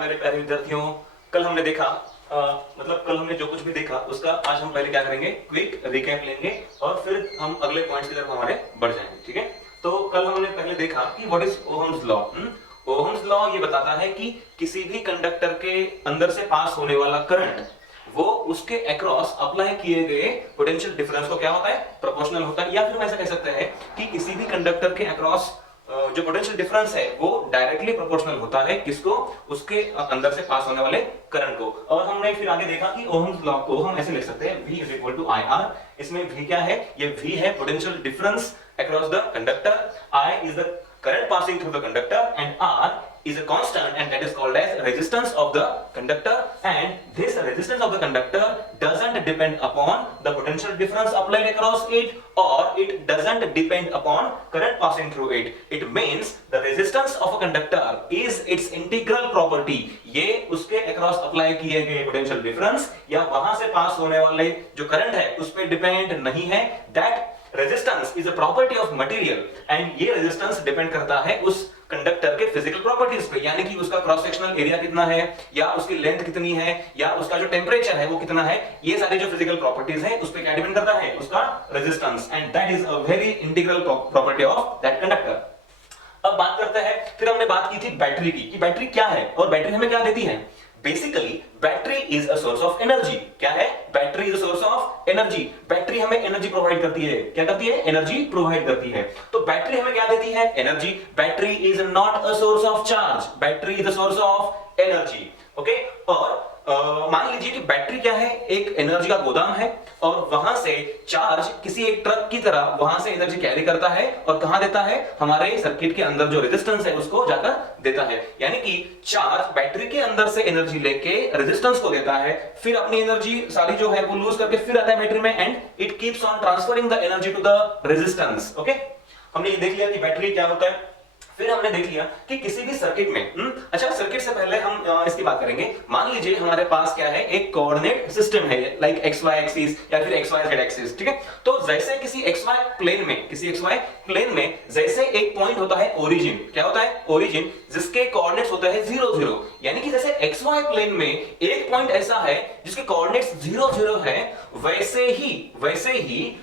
मेरे प्यारे विद्यार्थियों, कल हमने देखा कल हमने जो कुछ भी देखा उसका आज हम पहले क्या करेंगे, क्विक रिकैप लेंगे और फिर हम अगले पॉइंट्स की तरफ हमारे बढ़ जाएंगे। ठीक है, तो कल हमने पहले देखा कि what is Ohm's law. Ohm's law ये बताता है कि किसी भी कंडक्टर के अंदर से पास होने वाला करंट वो उसके अक्रॉस अप्लाई किए गए पोटेंशियल डिफरेंस को क्या होता है, प्रोपोर्शनल होता है। या फिर हम ऐसा कह सकते हैं कि किसी भी कंडक्टर के अक्रॉस जो पोटेंशियल डिफरेंस है वो डायरेक्टली प्रोपोर्शनल होता है किसको, उसके अंदर से पास होने वाले करंट को। और हमने फिर आगे देखा कि ओहम्स लॉ को हम ऐसे लिख सकते हैं, V is equal to IR। इसमें V क्या है, ये V है potential difference across the conductor, I is the current passing through the conductor, and R is a constant, and that is called as resistance of the conductor. And this resistance of the conductor doesn't depend upon the potential difference applied across it, or it doesn't depend upon current passing through it. It means the resistance of a conductor is its integral property. ये उसके across apply किए गए potential difference या वहां से पास होने वाले जो current है उस पर depend नहीं है। That resistance is a property of material, and ये रेजिस्टेंस डिपेंड करता है उस कंडक्टर के फिजिकल प्रॉपर्टीज पे, यानी कि उसका क्रॉस सेक्शनल एरिया कितना है, या उसकी लेंथ कितनी है, या उसका जो टेम्परेचर है वो कितना है। ये सारी जो फिजिकल प्रॉपर्टीज है उस पे क्या डिपेंड करता है, उसका resistance, and that is a very integral property of that conductor. अब बात करते हैं, फिर हमने बात की थी बैटरी की, कि बैटरी क्या है और बैटरी हमें क्या देती है। Basically battery is a source of energy. क्या है, battery is a source of energy. Battery हमें एनर्जी प्रोवाइड करती है। क्या करती है, एनर्जी प्रोवाइड करती है। तो बैटरी हमें क्या देती है, energy. Battery is not a source of charge, battery is a source of energy. Okay, और मान लीजिए कि बैटरी क्या है, एक एनर्जी का गोदाम है और वहां से चार्ज किसी एक ट्रक की तरह वहां से एनर्जी कैरी करता है और कहां देता है, हमारे सर्किट के अंदर जो रेजिस्टेंस है उसको जाकर देता है। यानी कि चार्ज बैटरी के अंदर से एनर्जी लेके रेजिस्टेंस को देता है, फिर अपनी एनर्जी सारी जो है वो लूज करके फिर आता है बैटरी में, and it keeps on transferring the energy to the resistance. Okay, हमने ये देख लिया कि बैटरी क्या होता है। फिर हमने देख लिया कि किसी भी सर्किट में अच्छा, सर्किट से पहले हम इसकी बात करेंगे। मान लीजिए हमारे पास क्या है, एक कोऑर्डिनेट सिस्टम है, लाइक एक्स वाई एक्सिस या फिर एक्स वाई जेड एक्सिस। ठीक है, तो जैसे किसी एक्स वाई प्लेन में जैसे एक पॉइंट होता है ओरिजिन। क्या होता है, ओरिजिन, जिसके कोऑर्डिनेट्स होते हैं 0 0। यानी कि जैसे एक्स वाई प्लेन में एक पॉइंट ऐसा है जिसके कोऑर्डिनेट्स 0 0 है, वैसे ही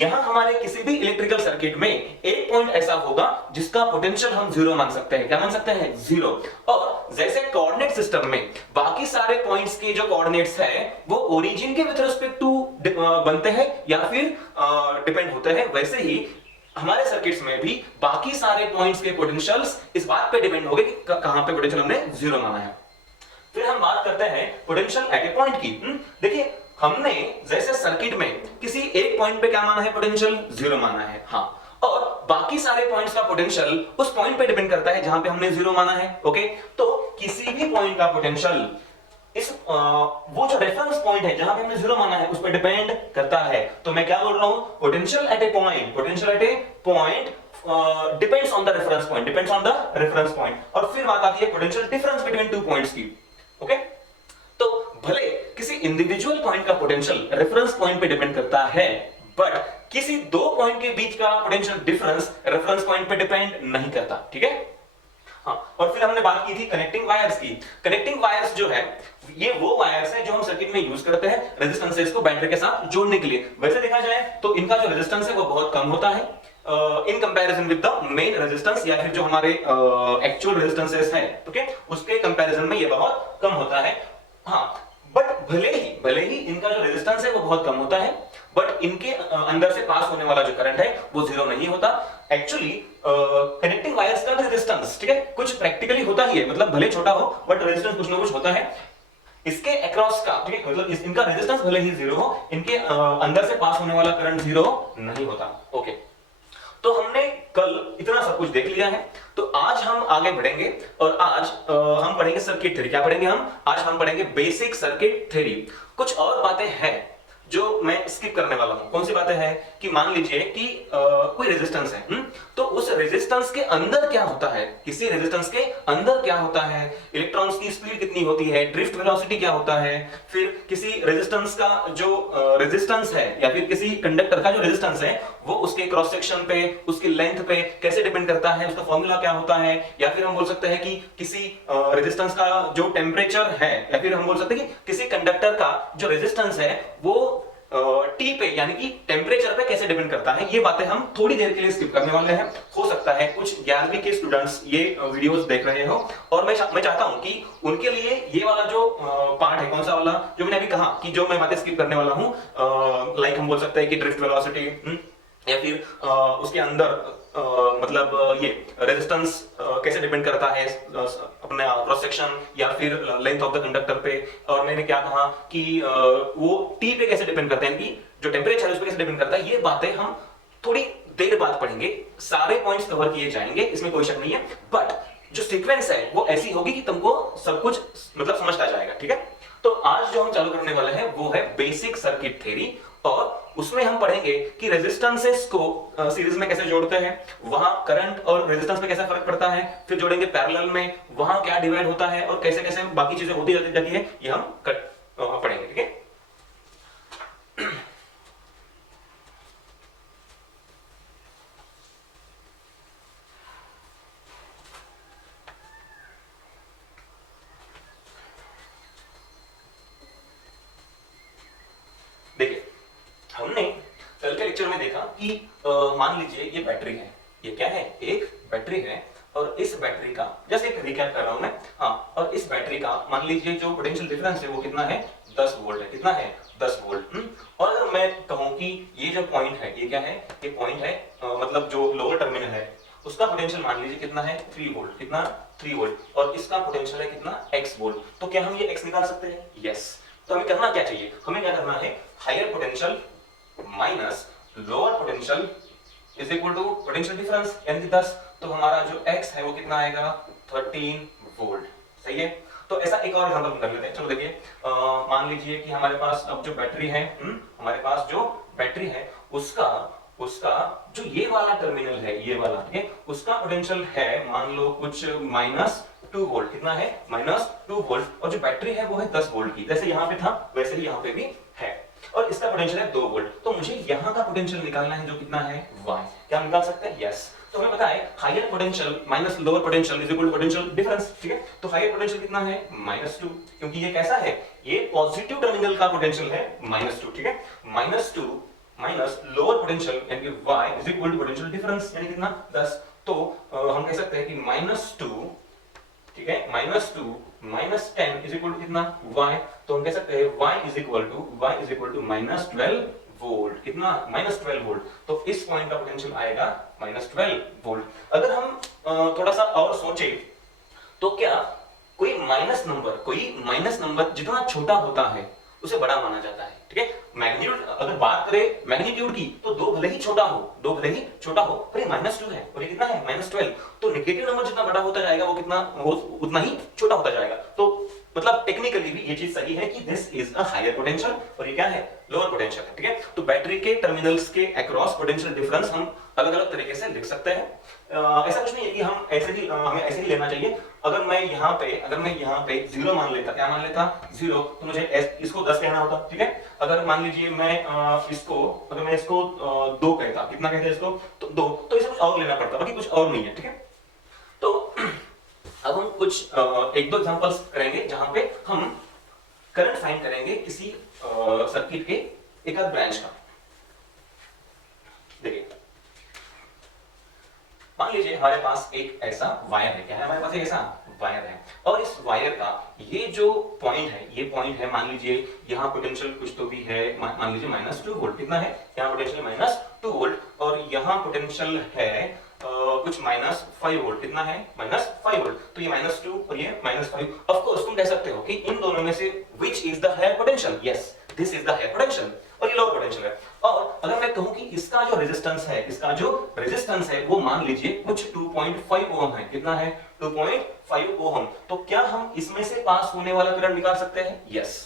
यहां हमारे किसी भी इलेक्ट्रिकल सर्किट में एक पॉइंट ऐसा होगा जिसका पोटेंशियल हम 0 मान सकते हैं। क्या मान सकते हैं, 0। और जैसे कोऑर्डिनेट सिस्टम में बाकी सारे पॉइंट्स के जो कोऑर्डिनेट्स है वो ओरिजिन के विथ रिस्पेक्ट टू बनते हैं या फिर डिपेंड होते हैं, वैसे ही हमारे सर्किट्स में भी बाकी सारे पॉइंट्स के पोटेंशियल्स इस बात पे डिपेंड होंगे कि कहां पे पोटेंशियल हमने 0 माना है। फिर हम बात करते हैं पोटेंशियल एट ए पॉइंट की। देखिए, हमने जैसे सर्किट में किसी एक पॉइंट पे क्या माना है, पोटेंशियल 0 माना है, हाँ, और बाकी सारे पॉइंट्स का पोटेंशियल उस पॉइंट पे डिपेंड करता है जहां पे हमने 0 माना है। ओके, तो किसी भी पॉइंट का पोटेंशियल इस वो जो रेफरेंस पॉइंट है जहां पे हमने 0 माना है उस पर डिपेंड करता है। तो मैं क्या बोल रहा हूं, potential at A point depends on the reference point. और फिर बात आती है potential difference between two points की। ओके, तो भले किसी इंडिविजुअल पॉइंट का पोटेंशियल रेफरेंस पॉइंट पे डिपेंड करता है, बट किसी दो पॉइंट के बीच का पोटेंशियल डिफरेंस रेफरेंस पॉइंट पे डिपेंड नहीं करता। ठीक है, हाँ। और फिर हमने बात की थी कनेक्टिंग वायर्स की। कनेक्टिंग वायर्स जो है ये वो वायर्स है जो हम सर्किट में यूज करते हैं रेजिस्टेंसेस को बैटरी के साथ जोड़ने के लिए। वैसे देखा जाए तो इनका जो रेजिस्टेंस है वो बहुत कम होता है in comparison with the main resistance, या फिर जो हमारे एक्चुअल रेजिस्टेंसेस है, ओके, उसके कंपैरिजन में ये बहुत कम होता है। हाँ, बट भले ही इनका जो रेजिस्टेंस है वो बहुत कम होता है, बट इनके अंदर से पास होने वाला जो करंट है वो 0 नहीं होता। एक्चुअली कनेक्टिंग वायर्स का रेजिस्टेंस, ठीक है, कुछ प्रैक्टिकली होता ही है, मतलब भले छोटा हो बट रेजिस्टेंस कुछ ना कुछ होता है इसके अक्रॉस का। ठीक है, मतलब इनका रेजिस्टेंस भले ही 0 हो, इनके अंदर से पास होने वाला करंट 0 नहीं होता। ओके, तो हमने कल इतना सब कुछ देख लिया है, तो आज हम आगे बढ़ेंगे और आज हम पढ़ेंगे सर्किट थ्योरी। क्या पढ़ेंगे हम? आज हम पढ़ेंगे बेसिक सर्किट थ्योरी। कुछ और बातें हैं जो मैं स्किप करने वाला हूं कौन सी बातें हैं कि मान लीजिए कि कोई रेजिस्टेंस है, तो उस रेजिस्टेंस के अंदर क्या होता है, किसी रेजिस्टेंस के अंदर क्या होता है, इलेक्ट्रॉन्स की स्पीड कितनी होती है, ड्रिफ्ट वेलोसिटी क्या होता है, फिर किसी रेजिस्टेंस का जो रेजिस्टेंस है या फिर किसी कंडक्टर का जो रेजिस्टेंस है वो उसके क्रॉस सेक्शन पे, उसकी लेंथ पे कैसे डिपेंड करता है, उसका फॉर्मूला क्या होता है, या फिर हम बोल सकते हैं कि किसी रेजिस्टेंस का जो टेम्परेचर है, या फिर हम बोल सकते हैं कि किसी कंडक्टर का जो रेजिस्टेंस है वो टी पे यानी कि टेम्परेचर पे कैसे डिपेंड करता है। ये बातें हम थोड़ी देर के लिए स्किप करने वाले हैं। हो सकता है कुछ 11वीं के स्टूडेंट्स ये वीडियोस देख रहे हो और मैं चाहता हूं कि उनके लिए ये वाला जो पार्ट है, कौन सा वाला जो मैंने अभी कहा कि जो मैं बातें स्किप करने वाला हूं, लाइक हम बोल सकते हैं कि ड्रिफ्ट वेलोसिटी या फिर उसके अंदर मतलब ये रेजिस्टेंस कैसे डिपेंड करता है अपने क्रॉस सेक्शन या फिर लेंथ ऑफ द कंडक्टर पे, और मैंने क्या कहा कि वो टी पे कैसे डिपेंड करते हैं कि जो टेम्परेचर है उस पे कैसे डिपेंड करता है। ये बातें हम थोड़ी देर बाद पढ़ेंगे, सारे पॉइंट्स कवर किए जाएंगे, इसमें कोई शक नहीं है, बट जो सीक्वेंस है वो ऐसी होगी कि तुमको सब कुछ मतलब समझ आ जाएगा, ठीक है। तो आज जो हम चालू करने वाले हैं वो है बेसिक सर्किट थ्योरी, और उसमें हम पढ़ेंगे कि रेजिस्टेंसेस को सीरीज में कैसे जोड़ते हैं, वहां करंट और रेजिस्टेंस में कैसा फर्क पड़ता है, फिर जोड़ेंगे पैरेलल में वहां क्या डिवाइड होता है और कैसे कैसे बाकी चीजें होती जाती है, ये हम पढ़ेंगे, ठीक है। देखिए हमने कल के लेक्चर में देखा कि मान लीजिए ये बैटरी है, ये क्या है, एक बैटरी है, और इस बैटरी का जैसे एक रिकैप कर रहा हूं मैं, हाँ, और इस बैटरी का मान लीजिए जो पोटेंशियल डिफरेंस है वो कितना है, 10 वोल्ट है, कितना है, 10 वोल्ट। और अगर मैं कहूं कि ये जो पॉइंट है ये क्या है, ये पॉइंट है मतलब जो लोअर टर्मिनल है उसका पोटेंशियल मान लीजिए कितना है, 3 वोल्ट, कितना, 3 वोल्ट, और इसका पोटेंशियल है कितना, x वोल्ट। तो क्या हम ये x निकाल सकते हैं, यस। तो हमें करना क्या चाहिए, हमें क्या करना है, higher potential minus lower potential is equal to potential difference यानी कि 10। तो हमारा जो x है वो कितना आएगा, 13 वोल्ट, सही है। तो ऐसा एक और एग्जांपल कर लेते हैं, चलो देखिए मान लीजिए कि हमारे पास अब जो बैटरी है, हमारे पास जो बैटरी है उसका जो ये वाला टर्मिनल है, ये वाला, ठीक है, उसका पोटेंशियल है मान लो कुछ -2 वोल्ट, कितना है, -2 वोल्ट, और जो बैटरी है वो है 10 वोल्ट की, जैसे यहाँ पे था वैसे ही यहाँ पे भी है, और इसका पोटेंशियल है 2 वोल्ट। तो मुझे यहाँ का पोटेंशियल निकालना है जो कितना है, y। क्या निकाल सकते हैं, यस। तो हमें पता है higher potential minus lower potential is equal to potential difference, ठीक है। तो हायर पोटेंशियल कितना है, -2, क्योंकि ये कैसा है, ये पॉजिटिव टर्मिनल का पोटेंशियल है -2, ठीक है। -2 माइनस लोअर पोटेंशियल यानी कि y is equal to potential difference यानी कितना, 10। तो हम कह सकते हैं कि -2, ठीक है, -2 माइनस 10 इज इक्वल टू कितना, y। तो हम कह सकते हैं y is equal to -12 volt, कितना, -12 वोल्ट। तो इस पॉइंट का पोटेंशियल आएगा -12 वोल्ट। अगर हम थोड़ा सा और सोचे तो क्या कोई माइनस नंबर जितना छोटा होता है उसे बड़ा माना जाता है, ठीक है। मैग्नीट्यूड अगर बात करें मैग्नीट्यूड की तो दो भले ही छोटा हो पर ये -2 है और ये कितना है, -12। तो नेगेटिव नंबर जितना बड़ा होता जाएगा वो कितना हो उतना ही छोटा होता जाएगा। तो मतलब टेक्निकली भी ये चीज सही है कि this is a higher potential और ये क्या है, लोअर पोटेंशियल है, ठीक है। तो बैटरी के टर्मिनल्स के अक्रॉस पोटेंशियल डिफरेंस हम अलग-अलग तरीके से लिख सकते हैं। ऐसा कुछ नहीं है कि हम ऐसे ही हमें ऐसे ही लेना चाहिए। अगर मैं यहाँ पे 0 मान लेता, क्या मान लेता, 0, तो मुझे इसको 10 कहना होता, ठीक है। अगर मान लीजिए मैं अगर मैं इसको 2 कहता, कितना कहते हैं इसको, तो 2, तो इसे कुछ और लेना पड़ता, बाकी कुछ और नहीं है, ठीक है। तो अब हम कुछ 1-2 एग्जांपल्स करेंगे जहां पे हम करंट फाइंड करेंगे किसी सर्किट के एक आध ब्रांच का। देखिए मान लीजिए हमारे पास एक ऐसा वायर है, क्या है हमारे पास एक ऐसा वायर है, और इस वायर का ये जो पॉइंट है, ये पॉइंट है, मान लीजिए यहाँ पोटेंशियल कुछ तो भी है, मान लीजिए -2 वोल्ट, कितना है, यहाँ पोटेंशियल -2 वोल्ट, और यहाँ पोटेंशियल है कुछ -5 वोल्ट, कितना है, -5 वोल्ट। तो ये -2 और ये -5। ऑफ कोर्स तुम कह सकते हो कि इन दोनों में से which is the higher potential, yes this is the higher potential और ये लोअर पोटेंशियल है। और अगर मैं कहूं कि इसका जो रेजिस्टेंस है वो मान लीजिए कुछ 2.5 ओम है, कितना है, 2.5 ओम। तो क्या हम इसमें से पास होने वाला करंट निकाल सकते हैं, यस,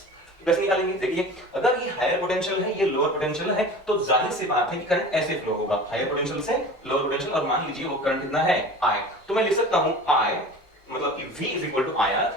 कैसे निकालेंगे। देखिए अगर ये हायर पोटेंशियल है, ये लोअर पोटेंशियल है, तो जाहिर सी बात है कि करंट ऐसे फ्लो होगा, हायर पोटेंशियल से लोअर पोटेंशियल, और मान लीजिए वो करंट कितना है I, तो मैं लिख सकता हूं I मतलब कि V is equal to IR,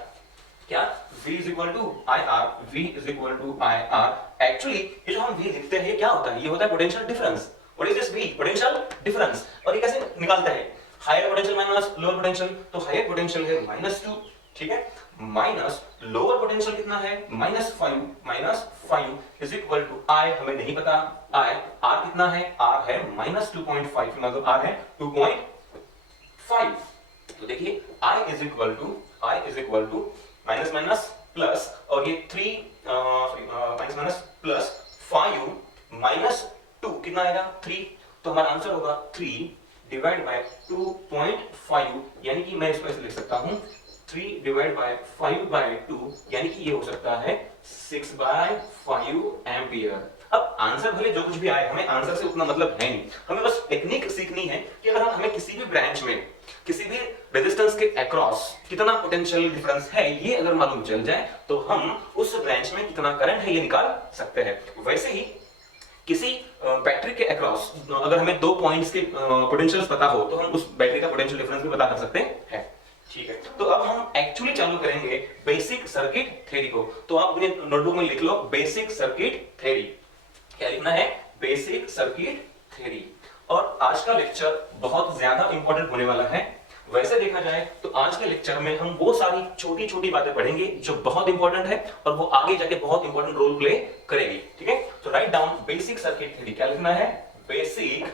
क्या V is equal to IR, V is equal to IR। Actually ये जो हम V लिखते हैं ये क्या होता है, ये होता है potential difference. What is this V? Potential difference. और ये कैसे निकालते हैं, higher potential minus lower potential, तो हायर पोटेंशियल है -2, ठीक है, माइनस लोअर पोटेंशियल कितना है -5 इज इक्वल टू I, हमें नहीं पता I, R कितना है, R है -2.5, मतलब R है 2.5। तो देखिए I is equal to minus minus plus, और ये 3 माइनस माइनस प्लस 5 माइनस 2 कितना आएगा 3, तो हमारा आंसर होगा 3 डिवाइड बाय 2.5, यानी कि मैं इसको ऐसे लिख सकता हूं 3 डिवाइड बाय 5/2, यानी कि ये हो सकता है 6/5 एम्पियर। अब आंसर भले जो कुछ भी आए, हमें आंसर से उतना मतलब है नहीं, हमें बस टेक्निक सीखनी है कि अगर हमें किसी भी ब्रांच में किसी भी रेजिस्टेंस के अक्रॉस कितना पोटेंशियल डिफरेंस है ये अगर मालूम चल जाए तो हम उस ब्रांच में कितना करंट है ये निकाल सकते हैं। वैसे ही किसी बैटरी के अक्रॉस अगर हमें 2 पॉइंट्स के पोटेंशियल्स पता हो तो हम उस बैटरी का पोटेंशियल डिफरेंस भी पता कर सकते हैं। ठीक है, तो अब हम एक्चुअली चालू करेंगे बेसिक सर्किट थ्योरी को। तो आप अपने नोटबुक में लिख लो बेसिक सर्किट थ्योरी। क्या लिखना है, बेसिक सर्किट थ्योरी। और आज का लेक्चर बहुत ज्यादा इंपॉर्टेंट होने वाला है। वैसे देखा जाए तो आज के लेक्चर में हम वो सारी छोटी छोटी बातें पढ़ेंगे जो बहुत इंपॉर्टेंट है और वो आगे जाके बहुत इंपॉर्टेंट रोल प्ले करेगी। ठीक है, तो write down basic circuit theory. क्या लिखना है, basic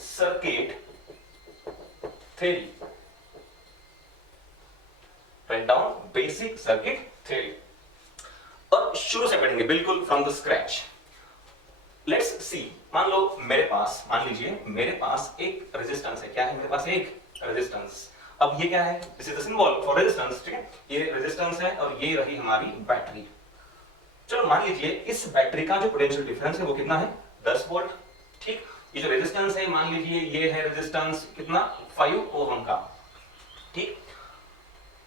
circuit theory. Write down basic circuit theory. और शुरू से पढ़ेंगे बिल्कुल from the scratch. Let's see, मान लीजिए मेरे पास एक रेजिस्टेंस है। क्या है मेरे पास, एक रेजिस्टेंस। अब ये क्या है, this is the symbol for resistance. ठीक है, ये रेजिस्टेंस है और ये रही हमारी बैटरी। चलो मान लीजिए इस बैटरी का जो पोटेंशियल डिफरेंस है वो कितना है, 10 वोल्ट। ठीक, ये जो रेजिस्टेंस है मान लीजिए ये है रेजिस्टेंस कितना, 5 ओम का। ठीक,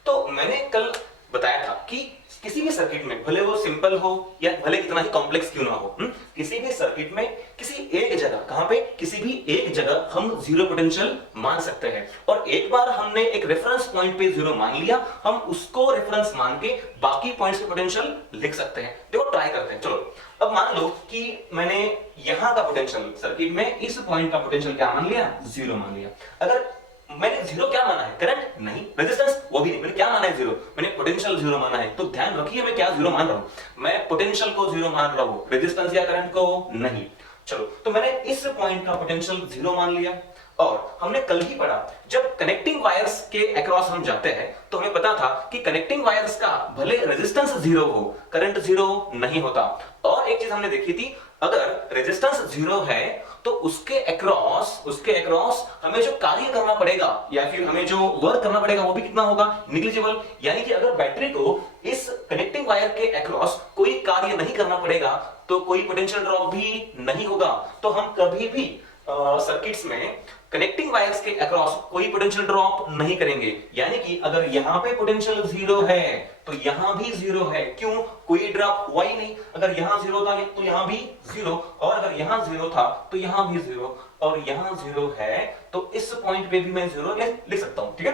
तो मैंने कल बताया था कि किसी भी सर्किट में भले वो सिंपल हो या भले कितना ही कॉम्प्लेक्स क्यों ना हो, किसी भी सर्किट में किसी एक जगह, कहां पे, किसी भी एक जगह हम जीरो पोटेंशियल मान सकते हैं। और एक बार हमने एक रेफरेंस पॉइंट पे जीरो मान लिया, हम उसको रेफरेंस मान के बाकी पॉइंट्स के पोटेंशियल लिख सकते हैं। देखो ट्राई करते हैं। चलो अब मान लो कि मैंने यहां का पोटेंशियल सर्किट में इस पॉइंट का पोटेंशियल क्या मान लिया, जीरो मान लिया। अगर मैंने जीरो क्या माना है, करंट नहीं, रेजिस्टेंस वो भी नहीं, मैंने क्या माना है, जीरो। मैंने पोटेंशियल जीरो माना है। तो ध्यान रखिए मैं क्या जीरो मान रहा हूं, मैं पोटेंशियल को जीरो मान रहा हूं, रेजिस्टेंस या करंट को नहीं। चलो तो मैंने इस पॉइंट का पोटेंशियल जीरो मान लिया। और हमने कल ही पढ़ा जब कनेक्टिंग वायर्स के अक्रॉस हम जाते हैं तो हमें पता था कि कनेक्टिंग वायर्स का भले रेजिस्टेंस जीरो हो, करंट जीरो नहीं होता। और एक चीज हमने देखी थी, अगर रेजिस्टेंस जीरो है तो उसके अक्रॉस हमें जो कार्य करना पड़ेगा या फिर हमें जो वर्क करना पड़ेगा वो भी कितना होगा, निग्लिजिबल। यानी कि अगर बैटरी को इस कनेक्टिंग वायर के अक्रॉस कोई कार्य नहीं करना पड़ेगा तो कोई पोटेंशियल ड्रॉप भी नहीं होगा। तो हम कभी भी सर्किट्स में कनेक्टिंग वायर्स के अक्रॉस कोई पोटेंशियल ड्रॉप नहीं करेंगे। यानी कि अगर यहां पे पोटेंशियल जीरो है तो यहां भी जीरो है। क्यों, कोई ड्रॉप हुआ ही नहीं। अगर यहां जीरो था तो यहां भी जीरो, और अगर यहां जीरो था तो यहां भी जीरो, और यहां जीरो है तो इस पॉइंट पे भी मैं जीरो लिख सकता हूं। ठीक है,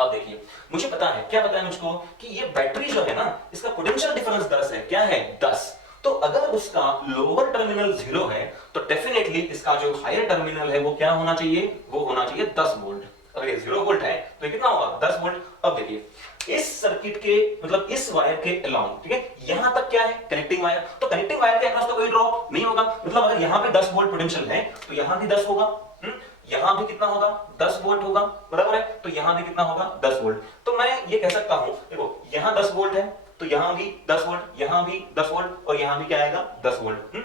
अब देखिए मुझे पता है, क्या पता है मुझको, कि ये बैटरी जो है ना इसका पोटेंशियल डिफरेंस 10 है। क्या है, 10। तो अगर उसका लोअर टर्मिनल जीरो है तो डेफिनेटली इसका जो हायर टर्मिनल है वो क्या होना चाहिए, वो होना चाहिए 10 वोल्ट। अगर ये 0 वोल्ट है तो ये कितना होगा, 10 वोल्ट। अब देखिए इस सर्किट के मतलब इस वायर के अलोंग, ठीक है, यहां तक क्या है, कनेक्टिंग वायर। तो कनेक्टिंग वायर के अक्रॉस तो कोई ड्रॉप नहीं होगा। मतलब अगर यहां पे 10 वोल्ट पोटेंशियल है तो यहां भी 10 होगा, यहां भी कितना होगा, 10 वोल्ट होगा, बराबर है। तो यहां भी कितना होगा, 10 वोल्ट। तो मैं ये कह सकता हूं, देखो यहां 10 वोल्ट है तो यहां भी 10 वोल्ट, यहां भी 10 वोल्ट, और यहां भी क्या आएगा, 10 वोल्ट।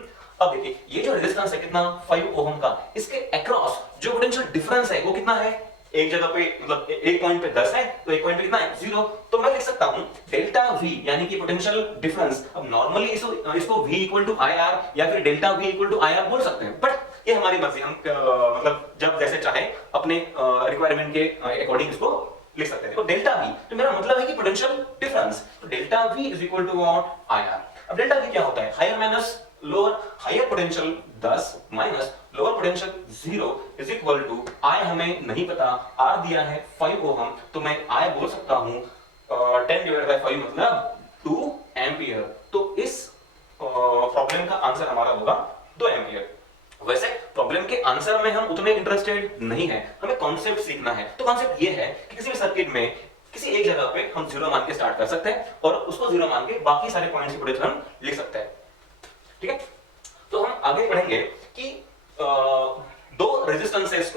अब देखिए ये जो रेजिस्टेंस है कितना, 5 ओम का, इसके अक्रॉस जो पोटेंशियल डिफरेंस है वो कितना है, एक जगह पे मतलब एक पॉइंट पे 10 है तो एक पॉइंट पे कितना है, 0। तो मैं लिख सकता हूं डेल्टा V यानी कि पोटेंशियल डिफरेंस। अब नॉर्मली इसको V इक्वल टू IR या फिर delta V equal to IR बोल सकते हैं, बट ये हमारी मर्जी, हम मतलब जब जैसे चाहे अपने रिक्वायरमेंट के अकॉर्डिंग इसको लिख सकते हैं। तो डेल्टा V, तो मेरा मतलब है कि पोटेंशियल डिफरेंस, तो delta V is equal to what, IR। अब डेल्टा V क्या होता है, higher minus lower higher potential 10 minus lower potential 0 is equal to I हमें नहीं पता, R दिया है 5 ओहम, तो मैं I बोल सकता हूं 10 डिवाइडेड बाय 5 मतलब 2 एंपियर। तो इस प्रॉब्लम का आंसर हमारा होगा 2 एंपियर। वैसे प्रॉब्लम के आंसर में हम उतने इंटरेस्टेड नहीं है, हमें कॉन्सेप्ट सीखना है। तो कॉन्सेप्ट ये है कि किसी भी सर्किट में किसी एक जगह पे हम 0 मान के स्टार्ट कर सकते हैं और उसको 0 मान के बाकी सारे पॉइंट्स की पोटेंशियल हम लिख सकते हैं। ठीक है, तो हम आगे पढ़ेंगे कि दो रेजिस्टेंसेस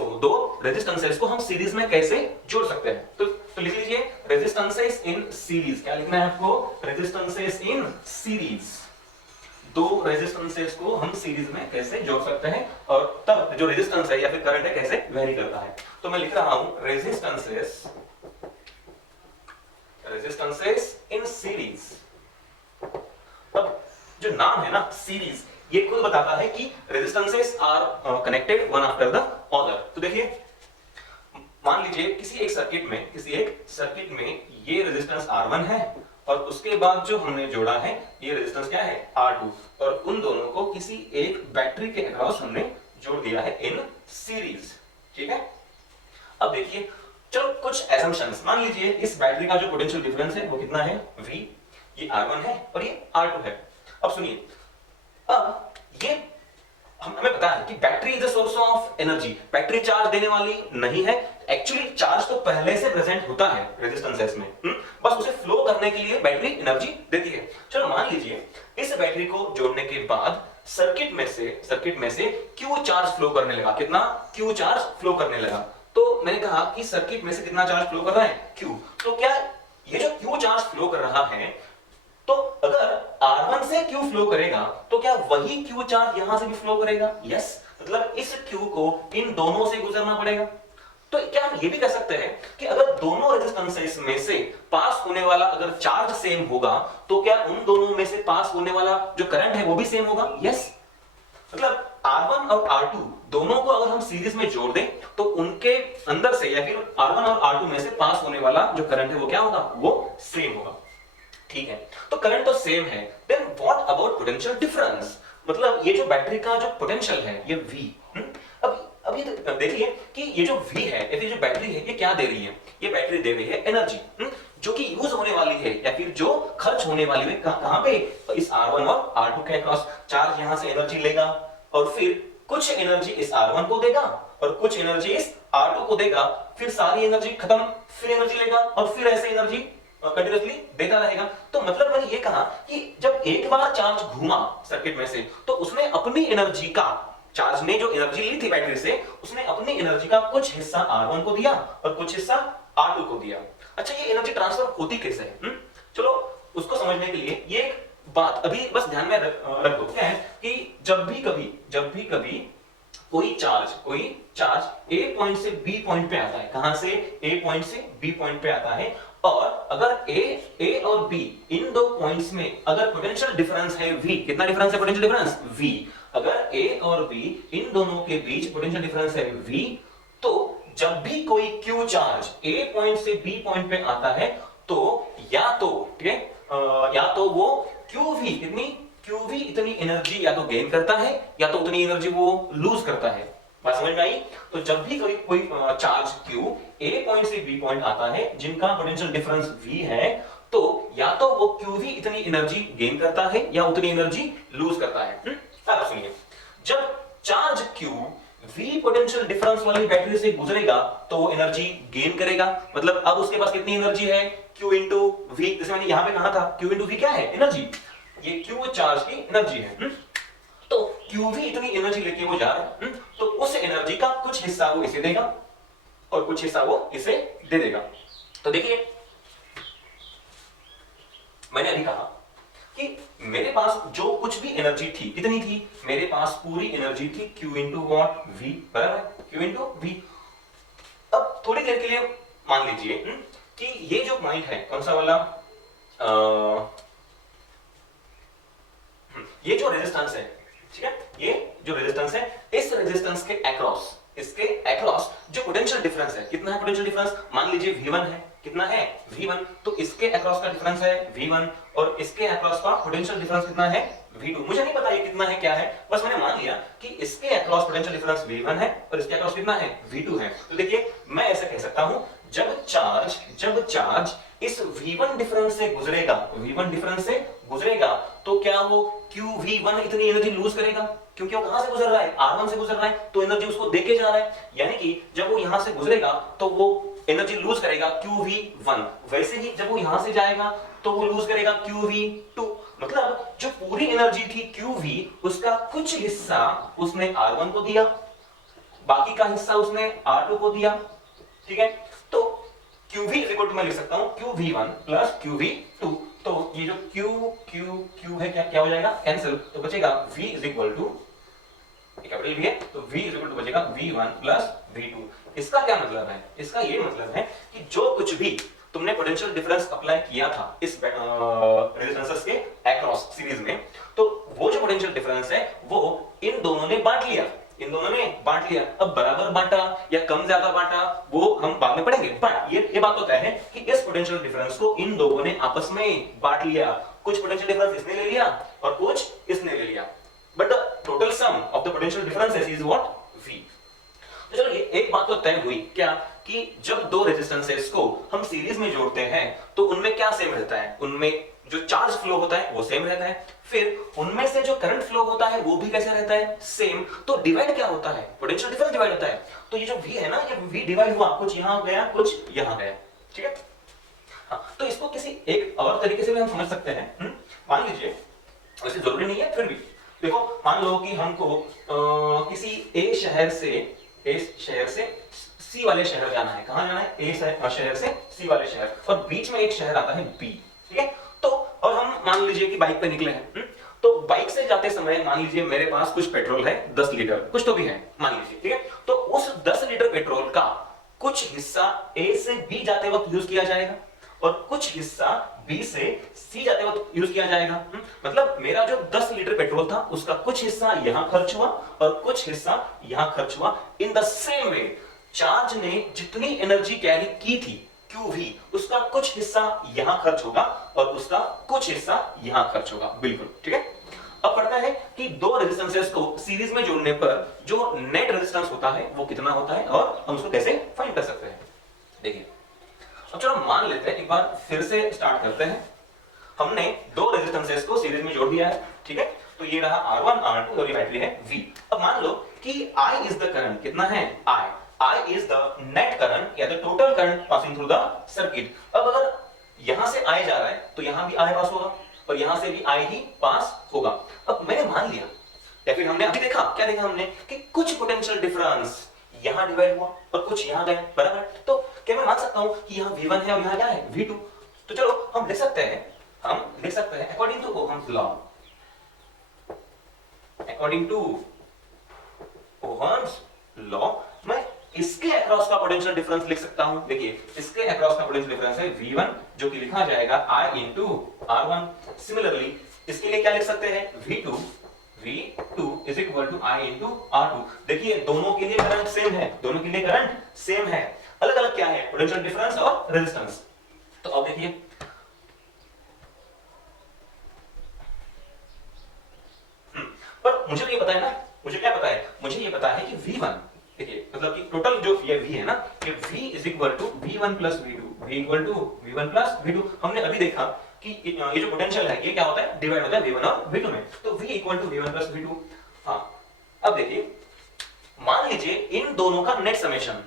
को हम सीरीज में कैसे जोड़ सकते हैं। तो लिख लीजिए रेजिस्टेंसेस इन सीरीज। क्या लिखना है आपको? Resistances in series. दो रेजिस्टेंसेस को हम सीरीज में कैसे जोड़ सकते हैं और तब जो रेजिस्टेंस है या फिर करंट है कैसे वेरी करता है। तो मैं लिख रहा हूं रेजिस्टेंसेस इन सीरीज। अब जो नाम है ना सीरीज, ये खुद बताता है कि resistances are connected one after the other. तो देखिए मान लीजिए किसी एक सर्किट में ये रेजिस्टेंस R1 है और उसके बाद जो हमने जोड़ा है ये रेजिस्टेंस क्या है? R2, और उन दोनों को किसी एक बैटरी के अक्रॉस हमने जोड़ दिया है इन सीरीज। ठीक है, अब देखिए चलो कुछ असम्पशंस। मान लीजिए इस बैटरी का जो पोटेंशियल डिफरेंस है वो कितना है? V। ये R1 है और ये R2 है। अब सुनिए, अब ये हमें पता है कि battery is a source of energy. Battery charge देने वाली नहीं है, एक्चुअली चार्ज तो पहले से प्रेजेंट होता है रेजिस्टेंसेस में, बस उसे फ्लो करने के लिए बैटरी एनर्जी देती है। चलो मान लीजिए इस बैटरी को जोड़ने के बाद सर्किट में से क्यू चार्ज फ्लो करने लगा। कितना? क्यू चार्ज फ्लो करने लगा। तो मैंने कहा कि सर्किट में से कितना चार्ज फ्लो कर रहा है? क्यू। तो क्या ये जो क्यू चार्ज फ्लो कर रहा है, तो अगर R1 से Q फ्लो करेगा तो क्या वही Q चार्ज यहां से भी फ्लो करेगा? यस, मतलब इस Q को इन दोनों से गुजरना पड़ेगा। तो क्या हम ये भी कह सकते हैं कि अगर दोनों रेजिस्टेंसेस में से पास होने वाला अगर चार्ज सेम होगा तो क्या उन दोनों में से पास होने वाला जो करंट है वो भी सेम होगा? यस, मतलब R1 और R2 दोनों को अगर हम सीरीज में जोड़ दें तो उनके अंदर से या फिर R1 और R2 में से पास होने वाला जो करंट है वो क्या होगा? वो सेम होगा। ठीक है, तो करंट तो सेम है, then what about potential difference? मतलब ये जो बैटरी का जो पोटेंशियल है ये V। अब ये देखिए कि ये जो V है, ये जो बैटरी है ये क्या दे रही है? ये बैटरी दे रही है एनर्जी, जो कि यूज होने वाली है या फिर जो खर्च होने वाली है कहां पे? इस R1 और R2 के अक्रॉस। चार्ज यहां से एनर्जी लेगा और फिर कुछ एनर्जी इस R1 को देगा और कुछ एनर्जी इस R2 को देगा, फिर सारी एनर्जी खत्म, फिर एनर्जी लेगा और फिर ऐसे एनर्जी कंटिन्यूअसली देता रहेगा। तो मतलब मैंने ये कहा कि जब एक बार चार्ज घूमा सर्किट में से तो उसने अपनी एनर्जी का, चार्ज ने जो एनर्जी ली थी बैटरी से, उसने अपनी एनर्जी का कुछ हिस्सा R1 को दिया और कुछ हिस्सा R2 को दिया। अच्छा, ये एनर्जी ट्रांसफर होती कैसे है? चलो उसको समझने के लिए ये एक बात अभी बस ध्यान में रख दो। क्या है कि जब भी कभी कोई चार्ज A पॉइंट से B पॉइंट पे आता है। कहां से? A पॉइंट से B पॉइंट पे आता है, और अगर A और B इन दो पॉइंट्स में अगर पोटेंशियल डिफरेंस है V, कितना डिफरेंस है? Potential difference V। अगर A और B इन दोनों के बीच पोटेंशियल डिफरेंस है V, तो जब भी कोई Q चार्ज A पॉइंट से B पॉइंट पे आता है तो या तो ठीक है, या तो वो QV इतनी एनर्जी या तो गेन करता है या तो उतनी एनर्जी वो लूज करता है। बात समझ में आई? तो जब भी कोई चार्ज Q A पॉइंट से B पॉइंट आता है जिनका पोटेंशियल डिफरेंस V है, तो या तो वो QV इतनी एनर्जी गेन करता है या उतनी एनर्जी लूज करता है। अब सुनिए, जब charge Q V potential difference वाली बैटरी से गुजरेगा तो वो एनर्जी गेन करेगा। मतलब अब उसके पास कितनी एनर्जी है? Q into V। जैसे मैंने यहां पे कहा था Q इंटू V क्या है? एनर्जी। ये Q चार्ज की एनर्जी है। तो QV इतनी एनर्जी लेके वो जा रहा है, तो उस एनर्जी का कुछ हिस्सा वो इसे देगा और कुछ हिस्सा वो इसे दे देगा। तो देखिए मैंने अभी कहा कि मेरे पास जो कुछ भी एनर्जी थी, कितनी थी? मेरे पास पूरी एनर्जी थी Q इंटू वॉट? V, बराबर? Q into V। अब थोड़ी देर के लिए मान लीजिए कि ये जो पॉइंट है कौन सा वाला, ये जो रेजिस्टेंस है, ठीक है, ये जो रेजिस्टेंस है, इस रेजिस्टेंस के अक्रॉस, इसके अक्रॉस जो पोटेंशियल डिफरेंस है, कितना है पोटेंशियल डिफरेंस? मान लीजिए V1 है। कितना है? V1। तो इसके अक्रॉस का डिफरेंस है V1 और इसके अक्रॉस का पोटेंशियल डिफरेंस कितना है? V2। मुझे नहीं पता ये कितना है क्या है, बस मैंने मान लिया कि इसके अक्रॉस पोटेंशियल डिफरेंस V1 है और इसके अक्रॉस कितना है V2 है। तो देखिए मैं ऐसे कह सकता हूं, जब चार्ज इस V1 डिफरेंस से गुजरेगा तो क्या वो QV1 इतनी एनर्जी लूज करेगा, क्योंकि वो कहां से गुजर रहा है, R1 से गुजर रहा है, तो एनर्जी उसको देके जा रहा है, यानी कि जब वो यहां से गुजरेगा तो वो एनर्जी लूज करेगा QV1। वैसे ही जब वो यहां से जाएगा तो वो लूज करेगा QV2। मतलब जो पूरी एनर्जी थी QV, उसका कुछ हिस्सा उसने R1 को दिया, बाकी का हिस्सा उसने R2 को दिया, ठीक है। तो QV इज इक्वल टू मैं लिख सकता हूं QV1 प्लस QV2। तो ये जो Q है क्या हो जाएगा, कैंसिल, तो बचेगा V is equal to capital V है, तो V इज इक्वल टू बचेगा V1 प्लस V2। इसका क्या मतलब है, इसका ये मतलब है कि जो कुछ भी तुमने पोटेंशियल डिफरेंस अप्लाई किया था इस रेजिस्टेंसेस के अक्रॉस सीरीज में, तो वो जो पोटेंशियल डिफरेंस है वो इन दोनों ने बांट लिया, अब बराबर बांटा या कम ज्यादा बांटा वो हम बाद में पढ़ेंगे, बट ये बात तो तय है कि इस पोटेंशियल डिफरेंस को इन दोनों ने आपस में बांट लिया। कुछ पोटेंशियल डिफरेंस इसने ले लिया और कुछ इसने ले लिया, but the total sum of the potential differences is what, V। तो चलो ये एक बात तो तय हुई क्या, कि जब दो रेजिस्टेंसेस को हम सीरीज में जोड़ते हैं तो उनमें क्या सेम रहता है, उनमें जो चार्ज फ्लो होता है वो सेम रहता है, फिर उनमें से जो करंट फ्लो होता है वो भी कैसे रहता है, सेम। तो डिवाइड क्या होता है, पोटेंशियल डिफरेंस डिवाइड होता है। तो ये जो V है ना, ये V डिवाइड हुआ, कुछ यहां गया कुछ यहां गया, ठीक है। हाँ, तो इसको किसी एक और तरीके से भी हम समझ सकते हैं। मान लीजिए, वैसे जरूरी नहीं है, फिर भी देखो, मान लो कि हमको किसी ए शहर से सी वाले शहर जाना है। कहां जाना है, ए शहर से सी वाले शहर, और बीच में एक शहर आता है बी, ठीक है। तो और हम मान लीजिए कि बाइक पे निकले हैं, तो बाइक से जाते समय मान लीजिए मेरे पास कुछ पेट्रोल है 10 लीटर, कुछ तो भी है मान लीजिए, ठीक है। तो उस 10 लीटर पेट्रोल का कुछ हिस्सा ए से बी जाते वक्त यूज किया जाएगा और कुछ हिस्सा बी से सी जाते वक्त यूज किया जाएगा। मतलब मेरा जो 10 लीटर पेट्रोल था उसका कुछ हिस्सा यहां खर्च हुआ और कुछ हिस्सा यहां खर्च हुआ। In the same way charge ने जितनी एनर्जी कैरी की थी QV, उसका कुछ हिस्सा यहां खर्च होगा और उसका कुछ हिस्सा यहां खर्च होगा, बिल्कुल, ठीक है। अब पड़ता है कि दो रेजिस्टेंसेस को सीरीज में जोड़ने पर जो नेट रेजिस्टेंस होता है वो कितना होता है और हम उसको कैसे फाइंड कर सकते हैं। देखिए, अब चलो मान लेते हैं, एक बार फिर से स्टार्ट करते हैं। हमने दो रेजिस्टेंसेस को सीरीज में जोड़ दिया है, ठीक है। तो ये रहा R1 R2 और ये बैटरी है V। अब मान लो कि I इज द करंट, कितना है I is the net current या the total current passing through the circuit. अब अगर यहां से I जा रहा है तो यहां भी I पास होगा और यहां से भी I ही पास होगा। अब मैंने मान लिया या फिर हमने अभी देखा, क्या देखा हमने, कि कुछ पोटेंशियल डिफरेंस यहां डिवाइड हुआ और कुछ यहां गए, बराबर। तो क्या मैं मान सकता हूं कि यहां V1 है और यहां क्या है V2। तो चलो हम लिख सकते हैं अकॉर्डिंग टू ओहम्स लॉ, मैं इसके अक्रॉस का पोटेंशियल डिफरेंस लिख सकता हूं। देखिए, इसके अक्रॉस का पोटेंशियल डिफरेंस है V1, जो कि लिखा जाएगा I into R1। सिमिलरली इसके लिए क्या लिख सकते हैं, V2 is equal to I into R2। देखिए, दोनों के लिए करंट सेम है, अलग अलग क्या है, पोटेंशियल डिफरेंस और रेजिस्टेंस। तो अब देखिए, पर मुझे ये पता है ना, मुझे ये पता है कि V1, देखिए मतलब कि टोटल जो ये V है ना, ये V is equal to V1 plus V2। हमने अभी देखा कि ये जो पोटेंशियल है ये क्या होता है, डिवाइड होता है V1 और V2 में। तो V equal to V1 plus V2। हाँ, अब देखिए, मान लीजिए इन दोनों का नेट समेशन,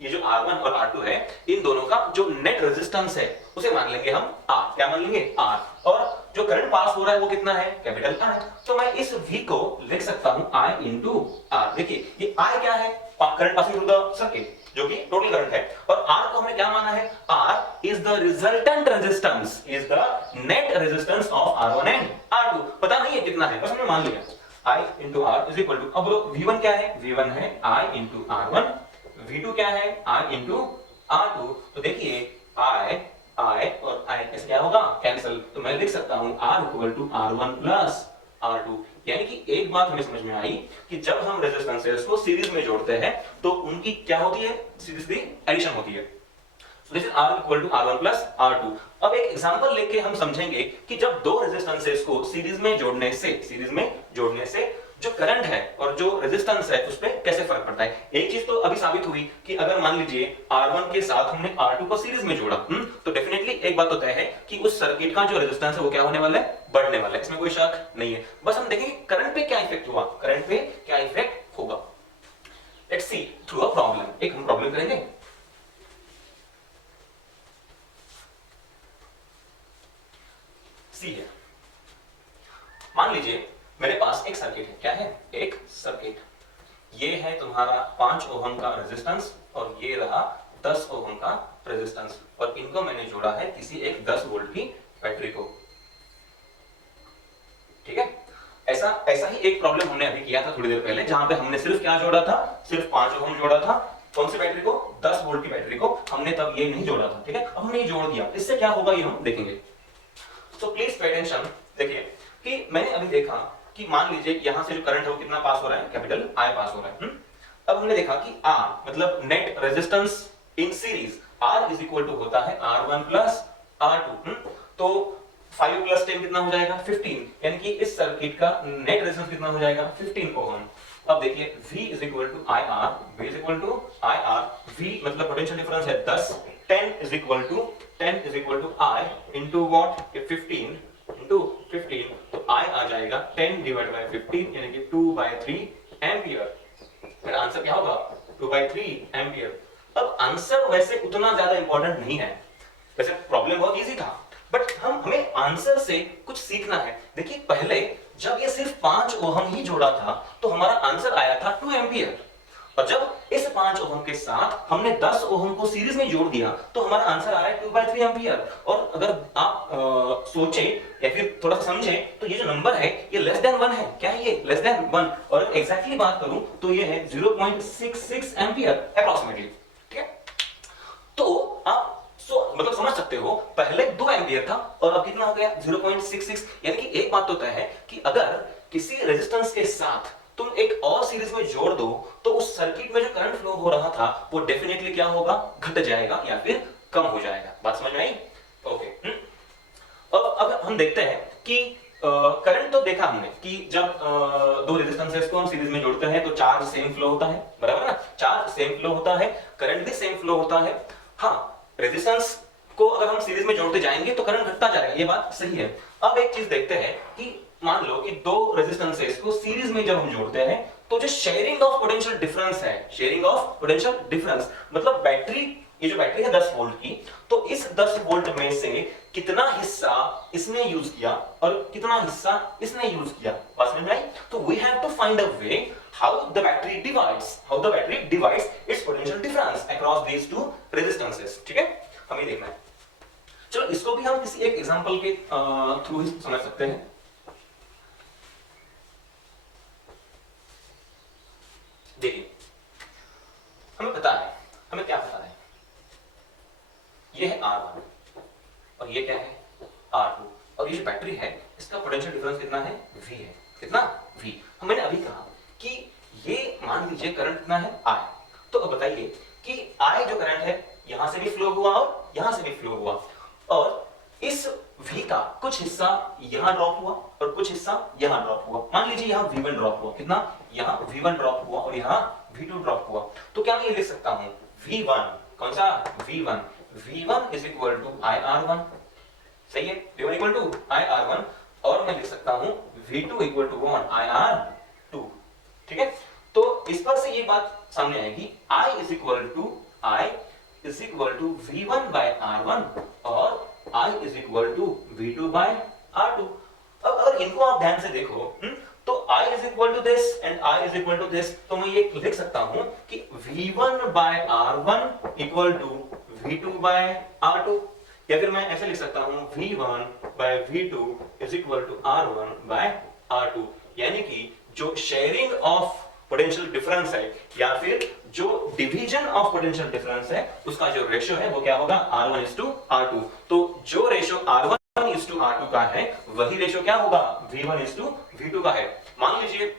ये जो R1 और R2 है, इन दोनों का जो नेट रेजिस्टेंस है उसे मान लेंगे हम R। क्या मान लेंगे, R। और जो करंट पास हो रहा है वो कितना है, कैपिटल R। तो मैं इस V को लिख सकता हूं I into R। देखिए, ये I क्या है, current passing through the circuit, जो कि टोटल करंट है, और R को हमने क्या माना है, R is the resultant resistance, is the net resistance of R1 and R2। पता नहीं है कितना है, बस हमने मान लिया I into R is equal to, अब बोलो V1 क्या है, V1 है I into R1, V2 क्या है, I into R2। तो देखिए, I और I कैसे क्या होगा, कैंसिल। तो मैं लिख सकता हूं R equal to R1 plus R2। यानी कि एक बात हमें समझ में आई कि जब हम रेजिस्टेंसेस को सीरीज में जोड़ते हैं तो उनकी क्या होती है, सीरीज की एडिशन होती है। So this is R equal to R1 plus R2. अब एक एग्जांपल लेके हम समझेंगे कि जब दो रेजिस्टेंसेस को सीरीज में जोड़ने से जो करंट है और जो रेजिस्टेंस है उस पे कैसे फर्क पड़ता है। एक चीज तो अभी साबित हुई कि अगर मान लीजिए R1 के साथ हमने R2 को सीरीज में जोड़ा तो डेफिनेटली एक बात तो तय है कि उस सर्किट का जो रेजिस्टेंस है वो क्या होने वाला है, बढ़ने वाला है, इसमें कोई शक नहीं है। बस हम देखेंगे करंट पे क्या इफेक्ट हुआ, करंट पे क्या इफेक्ट होगा। Let's see through a problem, एक हम प्रॉब्लम करेंगे। सी है, मान लीजिए मेरे पास एक सर्किट है, क्या है, एक सर्किट। ये है तुम्हारा 5 ओम का रेजिस्टेंस और ये रहा 10 ओम का रेजिस्टेंस और इनको मैंने जोड़ा है किसी एक 10 वोल्ट की बैटरी को। ठीक है, ऐसा ही एक प्रॉब्लम हमने अभी किया था थोड़ी देर पहले, जहां पे हमने सिर्फ क्या जोड़ा था, सिर्फ 5 ओम जोड़ा था। कौन सी बैटरी को, 10 वोल्ट की बैटरी को। हमने तब ये नहीं जोड़ा था। ठीक है, अब हमने ये जोड़ दिया, इससे क्या होगा ये हम देखेंगे। So please pay attention. देखिए कि मैंने अभी देखा कि मान लीजिए यहां से जो करंट है वो कितना पास हो रहा है, कैपिटल I पास हो रहा है। अब हमने देखा कि R मतलब net resistance in series R is equal to होता है R1 प्लस R2। तो 5 प्लस 10 कितना हो जाएगा, 15, यानी कि इस सर्किट का नेट रेजिस्टेंस कितना हो जाएगा, 15 ओम। अब देखिए V is equal to IR, V is equal to IR, V मतलब पोटेंशियल डिफरेंस है 10, 10 is equal to I into what, 15 into 15, तो I आ जाएगा 10 डिवाइड बाय 15 यानी कि 2/3 एंपियर। मेरा आंसर क्या होगा, 2/3 एंपियर। अब आंसर वैसे उतना ज्यादा इंपॉर्टेंट नहीं है, वैसे प्रॉब्लम बहुत इजी था, बट हमें आंसर से कुछ सीखना है। देखिए पहले जब ये सिर्फ 5 ओम ही जोड़ा था तो हमारा आंसर आया था 2 एंपियर, और जब इस 5 ओम के साथ हमने 10 ओम को सीरीज में जोड़ दिया तो हमारा आंसर आ रहा है 2/3 एंपियर। और अगर आप सोचें या फिर थोड़ा सा समझें तो ये जो नंबर है ये लेस देन 1 है। क्या है ये, लेस देन 1। और एग्जैक्टली बात करूं तो ये है 0.66 एंपियर अप्रॉक्सीमेटली। ठीक है, तो आप मतलब समझ सकते हो, पहले 2 एंपियर था और अब कितना हो गया, 0.66। यानी कि एक बात तो तय है कि अगर किसी रेजिस्टेंस के साथ तुम एक और सीरीज में जोड़ दो तो उस सर्किट में जो करंट फ्लो हो रहा था वो डेफिनेटली क्या होगा, घट जाएगा या फिर कम हो जाएगा। बात समझ में आई? ओके। अब हम देखते हैं कि करंट तो देखा हमने कि जब दो रेजिस्टेंसेस को हम सीरीज में जोड़ते हैं तो चार्ज सेम फ्लो होता है, बराबर ना, चार्ज सेम फ्लो होता है, करंट भी सेम फ्लो होता है। हाँ, रेजिस्टेंस को अगर हम सीरीज में जोड़ते जाएंगे तो करंट घटता जाएगा, ये बात सही है। अब एक चीज देखते हैं कि मान लो कि दो रेजिस्टेंसेस को सीरीज में जब हम जोड़ते हैं तो जो शेयरिंग ऑफ पोटेंशियल डिफरेंस है, शेयरिंग ऑफ पोटेंशियल डिफरेंस मतलब बैटरी, ये जो बैटरी है 10 वोल्ट की, तो इस 10 वोल्ट में से कितना हिस्सा इसने यूज किया और कितना हिस्सा इसने यूज किया, बात समझ में आई? तो we have to find a way how the battery divides its potential difference across these two resistances. ठीक है, हमें देखना है। चलो इसको भी हम किसी एक एग्जांपल के थ्रू ही समझ सकते हैं। देखिए हमें पता है, हमें क्या पता है, ये है R1 और ये क्या है, R2, और ये जो बैटरी है इसका पोटेंशियल डिफरेंस कितना है, V है। कितना, V। हमने अभी कहा कि ये मान लीजिए करंट कितना है, I। तो अब बताइए कि I जो करंट है यहां से भी फ्लो हुआ और यहां से भी फ्लो हुआ, और इस V का कुछ हिस्सा यहां ड्रॉप हुआ और कुछ हिस्सा यहां ड्रॉप हुआ। मान लीजिए यहां V1 ड्रॉप हुआ, कितना, यहां V1 ड्रॉप हुआ और यहां V2 ड्रॉप हुआ। तो क्या मैं ये लिख सकता हूं V1, कौन सा, V1 is equal to IR1, सही है, V1 इक्वल टू IR1, और मैं लिख सकता हूं V2 इक्वल टू IR2। ठीक है, तो इस पर से ये बात सामने आएगी, I is equal to V1 by R1 और I is equal to V2 by R2। अब अगर इनको आप ध्यान से देखो तो I is equal to this and I is equal to this, तो मैं ये लिख सकता हूं कि V1 by R1 equal to V2 by R2, या फिर मैं ऐसे लिख सकता हूं V1 by V2 is equal to R1 by R2, यानी कि जो शेयरिंग ऑफ पोटेंशियल डिफरेंस है या फिर जो डिवीजन ऑफ पोटेंशियल डिफरेंस है उसका जो रेशियो है वो क्या होगा, R1:R2। तो जो रेशियो R1:R2 का है वही रेशियो क्या होगा, V1:V2 का है। मान लीजिए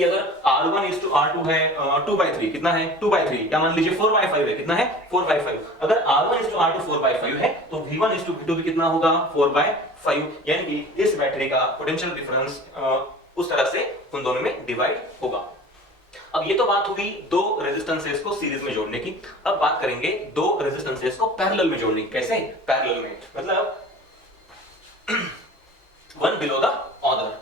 कि अगर R1 is to R2 है 2/3, कितना है 2/3, या मान लीजिए 4/5 है, कितना है 4/5। अगर R1 is to R2 4/5 है तो V1 is to V2 भी कितना होगा 4/5, यानी कि इस बैटरी का पोटेंशियल डिफरेंस उस तरह से उन दोनों में डिवाइड होगा। अब ये तो बात हुई दो रेजिस्टेंसेस को सीरीज में जोड़ने की। अब बात करेंगे दो रेजिस्टेंसेस को पैरेलल में जोड़ने की। कैसे पैरेलल में, मतलब वन बिलो द अदर।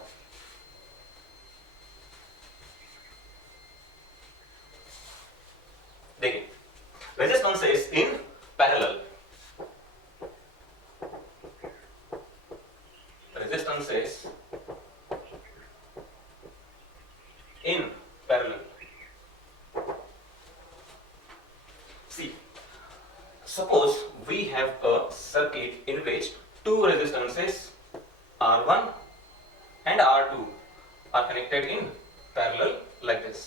देखिए resistances in parallel, resistances in parallel. See, suppose we have a circuit in which two resistances R1 and R2 are connected in parallel like this.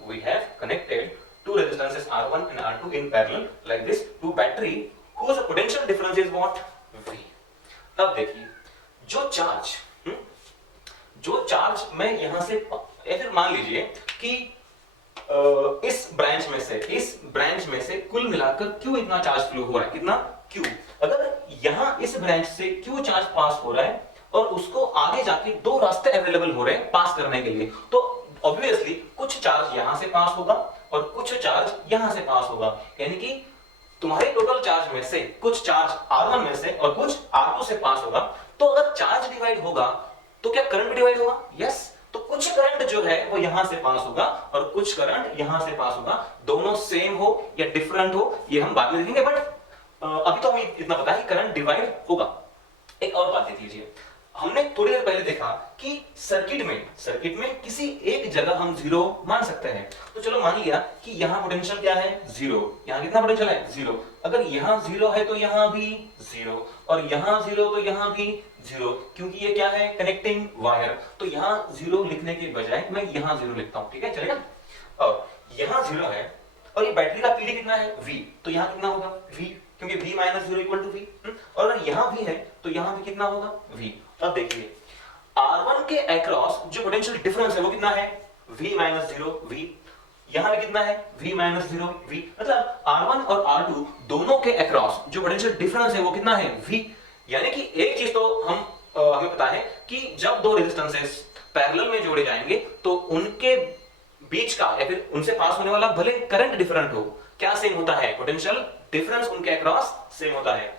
We have connected two resistances R1 and R2 in parallel like this to battery whose potential difference is what? V. अब देखिए जो charge मैं यहां से, या फिर मान लीजिए कि इस ब्रांच में से कुल मिलाकर क्यों इतना चार्ज फ्लो हो रहा है, कितना क्यू। अगर यहां इस ब्रांच से क्यू चार्ज पास हो रहा है और उसको आगे जाके दो रास्ते अवेलेबल हो रहे हैं पास करने के लिए, तो ऑब्वियसली कुछ चार्ज यहां से पास होगा और कुछ चार्ज यहां से पास होगा, यानी कि तुम्हारे टोटल चार्ज में से कुछ चार्ज R1 में से और कुछ R2 से पास होगा। तो अगर चार्ज डिवाइड होगा तो क्या करंट भी डिवाइड होगा? यस। तो कुछ करंट जो है वो यहां से पास होगा और कुछ करंट यहां से पास होगा। दोनों सेम हो या डिफरेंट हो ये हम बाद में देखेंगे, बट अभी तो हमें इतना पता है कि करंट डिवाइड होगा। एक और बात देख लीजिए, हमने थोड़ी देर पहले देखा कि सर्किट में किसी एक जगह हम जीरो मान सकते हैं। तो चलो मान लिया कि यहाँ पोटेंशियल क्या है जीरो, यहाँ कितना पोटेंशियल है जीरो। अगर यहाँ जीरो है तो यहाँ भी जीरो, और यहाँ जीरो तो यहाँ भी जीरो, क्योंकि ये क्या है कनेक्टिंग वायर। तो यहाँ जीरो लिखने के बजाय मैं यहाँ जीरो लिखता हूँ, ठीक है चलेगा। और यहाँ जीरो है और ये बैटरी का पीडी कितना है V, तो यहाँ कितना होगा V, क्योंकि V minus zero equal to V। और अगर यहाँ V है तो यहाँ भी कितना होगा V। अब देखिए R1 के अक्रॉस जो पोटेंशियल डिफरेंस है वो कितना है V माइनस जीरो V। यहाँ भी कितना है V माइनस जीरो V, मतलब R1 और R2 दोनों के अक्रॉस जो पोटेंशियल डिफरेंस है वो कितना है V। यानी कि एक चीज तो हम हमें पता है कि जब दो रेजिस्टेंसेस पैरेलल में जोड़े जाएंगे तो उनके बीच का या फिर उनसे पास होने वाला भले करंट डिफरेंट हो, क्या सेम होता है पोटेंशियल डिफरेंस उनके अक्रॉस सेम होता है।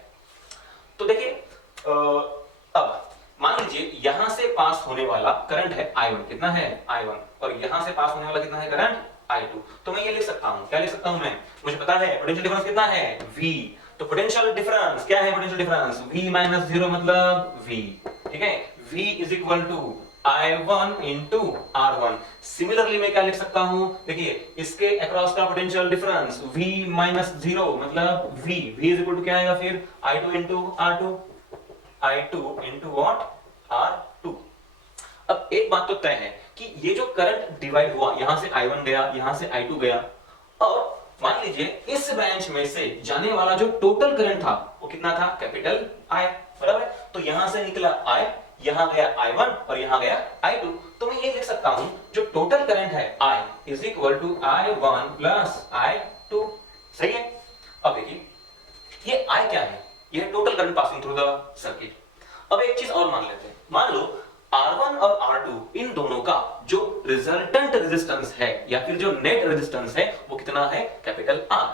तो देखिए अब मान लीजिए यहां से पास होने वाला करंट है I1, कितना है I1, और यहां से पास होने वाला कितना है करंट I2। तो मैं ये लिख सकता हूं, क्या लिख सकता हूं मैं, मुझे पता है पोटेंशियल डिफरेंस कितना है V। तो पोटेंशियल डिफरेंस क्या है, potential difference V minus zero मतलब V, ठीक है। V is equal to I1 into R1। Similarly मैं क्या लिख सकता हूं, देखिए इसके अक्रॉस का potential difference V minus zero मतलब V इज इक्वल टू क्या आएगा फिर I2 into R2, I2 into what R2। अब एक बात तो तय है कि ये जो करंट डिवाइड हुआ, यहां से I1 गया, यहां से I2 गया, और मान लीजिए इस ब्रांच में से जाने वाला जो टोटल करंट था वो कितना था कैपिटल I, बराबर। तो यहां से निकला I, यहां गया I1 और यहां गया I2। तो मैं ये लिख सकता हूं जो टोटल करंट है I is equal to I1 plus I2, सही है। अब देखिए ये I क्या है, ये total current passing through the circuit. अब एक चीज और मान लेते हैं, मान लो R1 और R2 इन दोनों का जो रिजल्टेंट रेजिस्टेंस है या फिर जो नेट रेजिस्टेंस है वो कितना है कैपिटल R।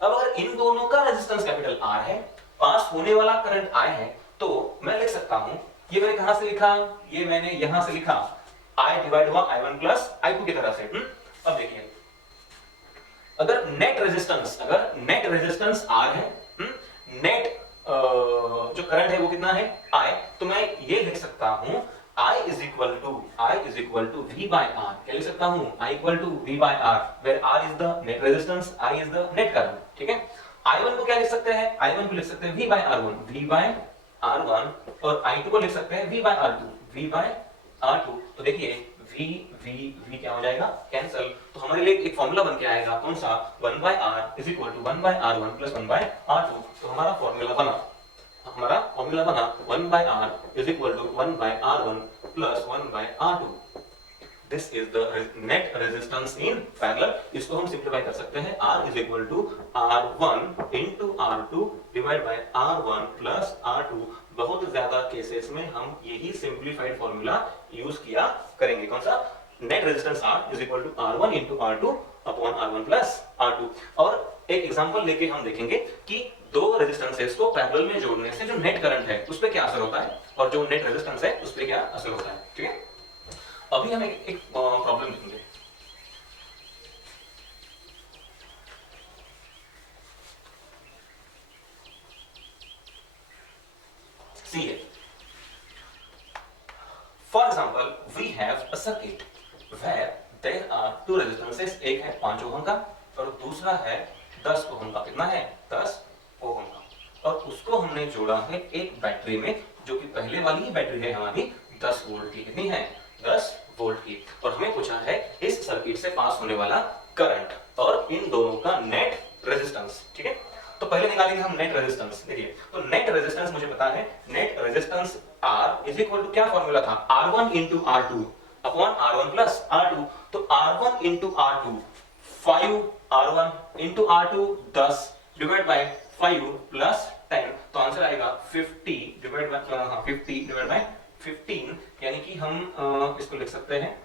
अब अगर इन दोनों का रेजिस्टेंस कैपिटल R है, पास होने वाला करंट I है, तो मैं लिख सकता हूं, ये मैंने कहां से लिखा, ये मैंने यहां से लिखा I डिवाइड हुआ I1 प्लस I2 की तरह से। अब देखिए अगर नेट रेजिस्टेंस R है, नेट जो करंट है वो कितना है I, तो मैं ये लिख सकता हूं I is equal to V by R। क्या लिख सकता हूं I equal to V by R, where R is the net resistance, I is the net current, ठीक है। I1 को क्या लिख सकते हैं, I1 को लिख सकते हैं V बाय R1 और I2 को लिख सकते हैं V बाय R2। तो देखिए V क्या हो जाएगा कैंसिल, तो हमारे लिए एक फॉर्मूला बन के आएगा, कौन सा 1 by R is equal to 1 by R1 plus 1 by R2। तो हमारा फॉर्मूला बना 1 by R is equal to 1 by R1 plus 1 by R2। This is the net resistance in parallel. इसको हम सिंप्लीफाई कर सकते हैं, R is equal to R1 into R2 divide बाय R1 plus R2। बहुत ज्यादा केसेस में हम यही सिंप्लीफाइड फॉर्मूला यूज किया करेंगे। कौन सा? Net resistance R is equal to R1 into R2 upon R1 plus R2। और एक एग्जांपल लेके हम देखेंगे कि दो रेजिस्टेंसेस को पैरेलल में जोड़ने से जो नेट करंट है उस पर क्या असर होता है और जो नेट रेजिस्टेंस है उस पर क्या असर होता है। ठीक है, अभी हम एक प्रॉब्लम लिखेंगे। See it. For example, we have a circuit where there are two resistances, एक है 5 ओम का और दूसरा है 10 ओम का। कितना है? 10 ओम का। और उसको हमने जोड़ा है एक बैटरी में, जो कि पहले वाली ही बैटरी है हमारी 10 वोल्ट की। कितनी है? 10 वोल्ट की। और हमें पूछा है इस सर्किट से पास होने वाला करंट और इन दोनों का नेट रेजिस्टेंस। ठीक है, तो पहले निकालेंगे हम नेट रेजिस्टेंस। देखिए, तो नेट रेजिस्टेंस मुझे पता है, net resistance R is equal to क्या फॉर्मूला था? R1 into R2 upon R1 plus R2। तो R1 into R2 5, R1 into R2 10 divide by 5 plus 10, तो आंसर आएगा 50 डिवाइड बाय 50 डिवाइड बाय 15, यानी कि हम इसको लिख सकते हैं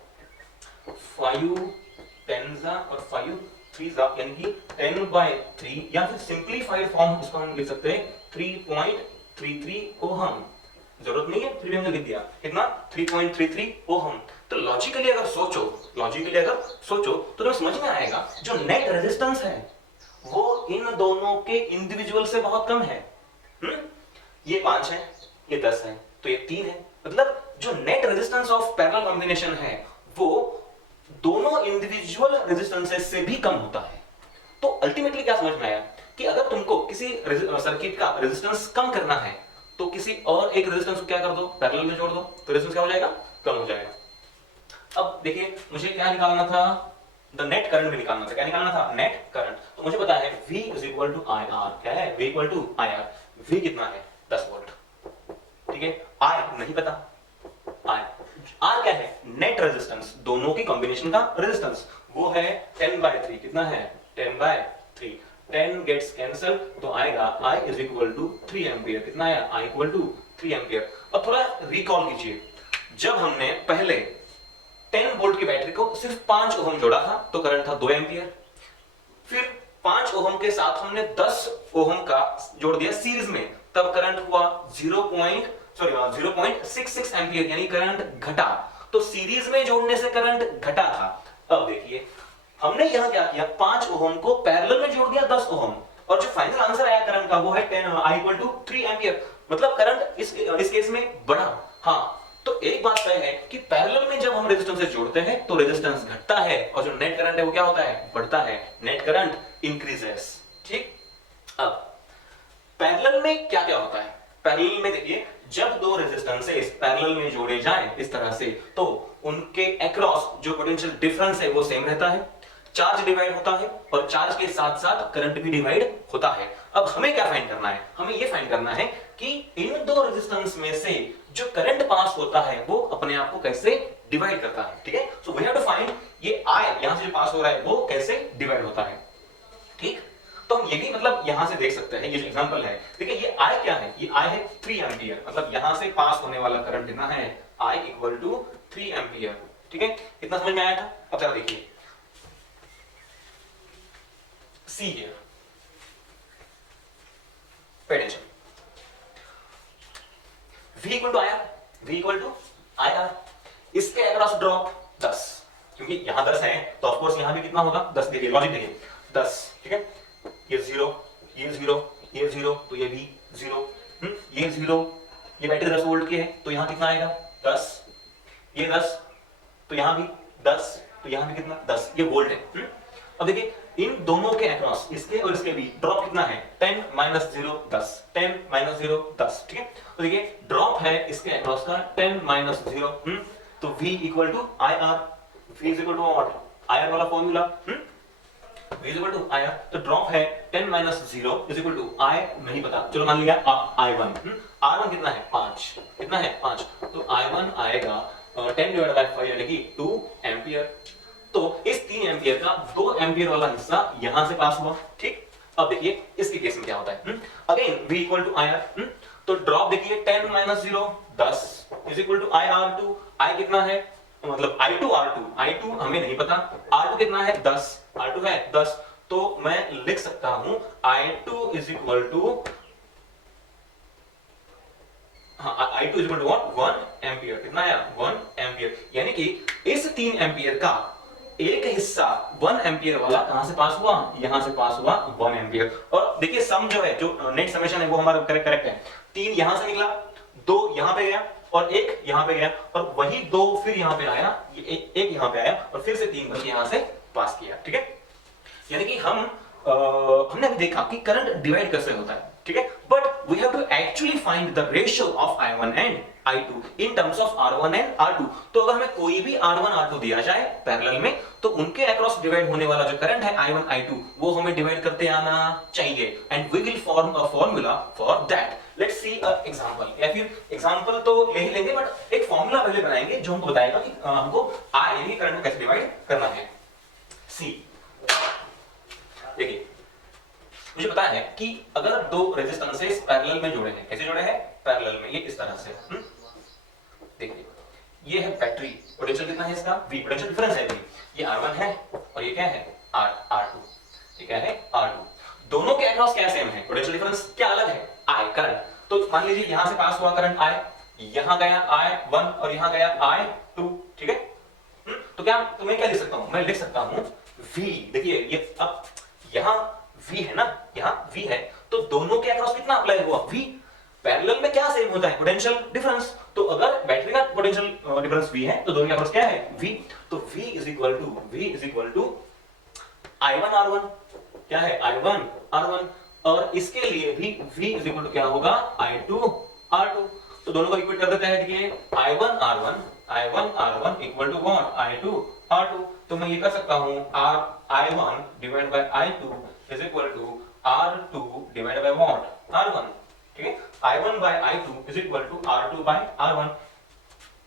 5 10 और 5 3 यानी कि 10/3, या फिर सिंपलीफाइड फॉर्म इसको हम लिख सकते हैं 3.33 ओहम। जरूरत नहीं है, फिर भी हमने लिख दिया। कितना? 3.33 ओहम। तो लॉजिकली अगर सोचो तो तुम्हें समझ में आएगा जो नेट रेजिस्टेंस है वो इन दोनों के इंडिविजुअल से बहुत कम है। ये 5 है, ये 10 है, तो ये 3 है। मतलब जो net resistance of parallel combination है वो दोनों इंडिविजुअल रेजिस्टेंसेस से भी कम होता है। तो अल्टीमेटली क्या समझ में आया कि अगर तुमको किसी सर्किट का रेजिस्टेंस कम करना है तो किसी और एक रेजिस्टेंस को क्या कर दो? पैरेलल में जोड़ दो, तो रेजिस्टेंस क्या हो जाएगा? कम हो जाएगा। अब देखिए, मुझे क्या निकालना था? द नेट करंट भी निकालना था। क्या निकालना था? Net current. तो मुझे पता है V is equal to IR। क्या है? V equal to IR। V कितना है? 10 वोल्ट। ठीक है, I नहीं पता। R क्या है? नेट रेजिस्टेंस, दोनों की कॉम्बिनेशन का रेजिस्टेंस, वो है 10/3। कितना है? 10/3। 10 गेट्स कैंसल, तो आएगा I is equal to 3 ampere. कितना है? I equal to 3 ampere. अब थोड़ा रिकॉल कीजिए, जब हमने पहले 10 वोल्ट की बैटरी को सिर्फ 5 ओम जोड़ा था तो करंट था 2 एम्पियर। फिर 5 ओम के साथ हमने 10 ओम का जोड़ दिया सीरीज में, तब करंट हुआ 0.66 एम्पियर, यानी करंट घटा। तो सीरीज में जोड़ने से करंट घटा था। अब देखिए, हमने यहां क्या किया? 5 ओम को पैरेलल में जोड़ दिया 10 ओम, और जो फाइनल आंसर आया करंट का वो है 10 I इक्वल टू 3 एम्पियर। मतलब करंट इस केस में बढ़ा। हाँ, तो एक बात तय है कि पैरेलल में जब हम रेजिस्टेंस से जोड़ते हैं तो रेजिस्टेंस घटता है और जो नेट करंट है वो क्या होता है? बढ़ता है। Net current increases. ठीक, अब पैरेलल में क्या क्या होता है? पैरेलल में देखिए, जब दो रेजिस्टेंसेस पैरेलल में जोड़े जाएं इस तरह से, तो उनके अक्रॉस जो पोटेंशियल डिफरेंस है वो सेम रहता है, चार्ज डिवाइड होता है और चार्ज के साथ साथ करंट भी डिवाइड होता है। अब हमें क्या फाइंड करना है? हमें ये फाइंड करना है कि इन दो रेजिस्टेंस में से जो करंट पास होता है वो अपने आप को कैसे डिवाइड करता है। ठीक है, so we have to find ये I यहां से जो पास हो रहा है वो कैसे डिवाइड होता है। ठीक, तो हम ये भी मतलब यहां से देख सकते हैं, ये जो एग्जांपल है, देखिए ये I क्या है? ये I है 3 एम्पियर। मतलब यहां से पास होने वाला करंट कितना है? I equal to 3 ampere. ठीक है, इतना समझ में आया था? अब जरा देखिए, See here, pay attention. V equal to IR, V equal to IR. इसके अक्रॉस ड्रॉप 10, क्योंकि यहां 10 है तो ऑफ कोर्स यहां भी कितना होगा? 10। देखिए लॉजिक देखिए, 10। ठीक है, ये 0, ये 0, ये 0, तो ये भी 0, ये 0, ये बैटरी 10 वोल्ट की है तो यहां कितना आएगा? 10। ये 10, तो यहां भी 10, तो यहां भी कितना? 10। ये वोल्ट है। अब देखिए, इन दोनों के अक्रॉस, इसके और इसके भी ड्रॉप कितना है? 10 - 0 10, 10 - 0 10। ठीक है, तो देखिए ड्रॉप है इसके अक्रॉस का 10 - 0, तो V equal to IR। V is equal to what? IR वाला formula. V is equal to IR, तो ड्रॉप है 10 - 0 इज इक्वल टू I नहीं पता, चलो मान लिया I1। R1 कितना है? 5। कितना है? 5, तो I1 आएगा 10 डिवाइड बाय 5 यानी कि 2 एम्पियर। तो इस 3 एम्पियर का 2 एम्पियर वाला हिस्सा यहां से पास हुआ, ठीक। अब देखिए इसके केस में क्या होता है, again v equal to IR, तो ड्रॉप देखिए 10 minus 0 10 is equal to IR2। I कितना है, मतलब I2 R2, I2 हमें नहीं पता, R2 कितना है 10, R2 है 10, तो मैं लिख सकता हूं I2 इज इक्वल टू, हाँ I2 is equal to what 1 एम्पियर, कितना आया 1 एम्पियर, यानी कि इस 3 एम्पियर का एक हिस्सा 1 एम्पियर वाला कहां से पास हुआ, यहां से पास हुआ 1 एम्पियर। और देखिए सम जो है, जो नेट समेशन है वो हमारा करेक्ट है, 3 यहां से निकला, 2 यहां पे गया और 1 यहां पे गया, और वही 2 फिर यहां पे आया, ये 1 यहां पे आया और फिर से 3 बल्कि यहां से पास किया, ठीक है। यानी कि हमने अभी देखा कि करंट डिवाइड कैसे होता है, ठीक है, but we have to actually find the ratio of I1 and I2 in terms of R1 and R2। तो अगर हमें कोई भी R1 R2 दिया जाए पैरेलल में, तो उनके अक्रॉस डिवाइड होने वाला जो करंट है I1 I2 वो हमें डिवाइड करते आना चाहिए, and we will form a formula for that. Let's see a example, या फिर एग्जांपल तो ले ही लेंगे, बट एक फार्मूला पहले बनाएंगे जो हमको बताएगा कि हमको I यानी करंट को कैसे डिवाइड करना है। सी देखिए, मुझे पता है कि अगर दो रेजिस्टेंसेस पैरेलल में जुड़े हैं, कैसे जुड़े हैं, पैरेलल में, ये इस तरह से, देखिए ये है बैटरी, पोटेंशियल कितना है इसका V, पोटेंशियल डिफरेंस है V, ये R1 है और ये क्या है R2, ये क्या है R2, दोनों के अक्रॉस क्या सेम है, पोटेंशियल डिफरेंस क्या अलग है I, करंट। तो मान लीजिए यहां से पास हुआ करंट I, यहां गया I1 और यहां गया I2, ठीक है। तो क्या, तो मैं क्या लिख सकता हूं, मैं लिख सकता हूं V, देखिए ये अब यहां V है ना, यहां V है, तो दोनों के अक्रॉस कितना अप्लाई हुआ V, पैरेलल में क्या सेम होता है, पोटेंशियल डिफरेंस। तो अगर बैटरी का पोटेंशियल डिफरेंस V है तो दोनों के अक्रॉस क्या है V, तो V is equal to I1 R1, क्या है I1 R1, और इसके लिए भी V इज इक्वल टू क्या होगा I2 R2। तो दोनों को इक्वेट कर देते हैं, देखिए I1 R1 equal to what I2 R2। तो मैं ये कर सकता हूं I1 divide by I2 is equal to R2 divide by what R1, ठीक है। I1 by I2 is equal to R2 by R1।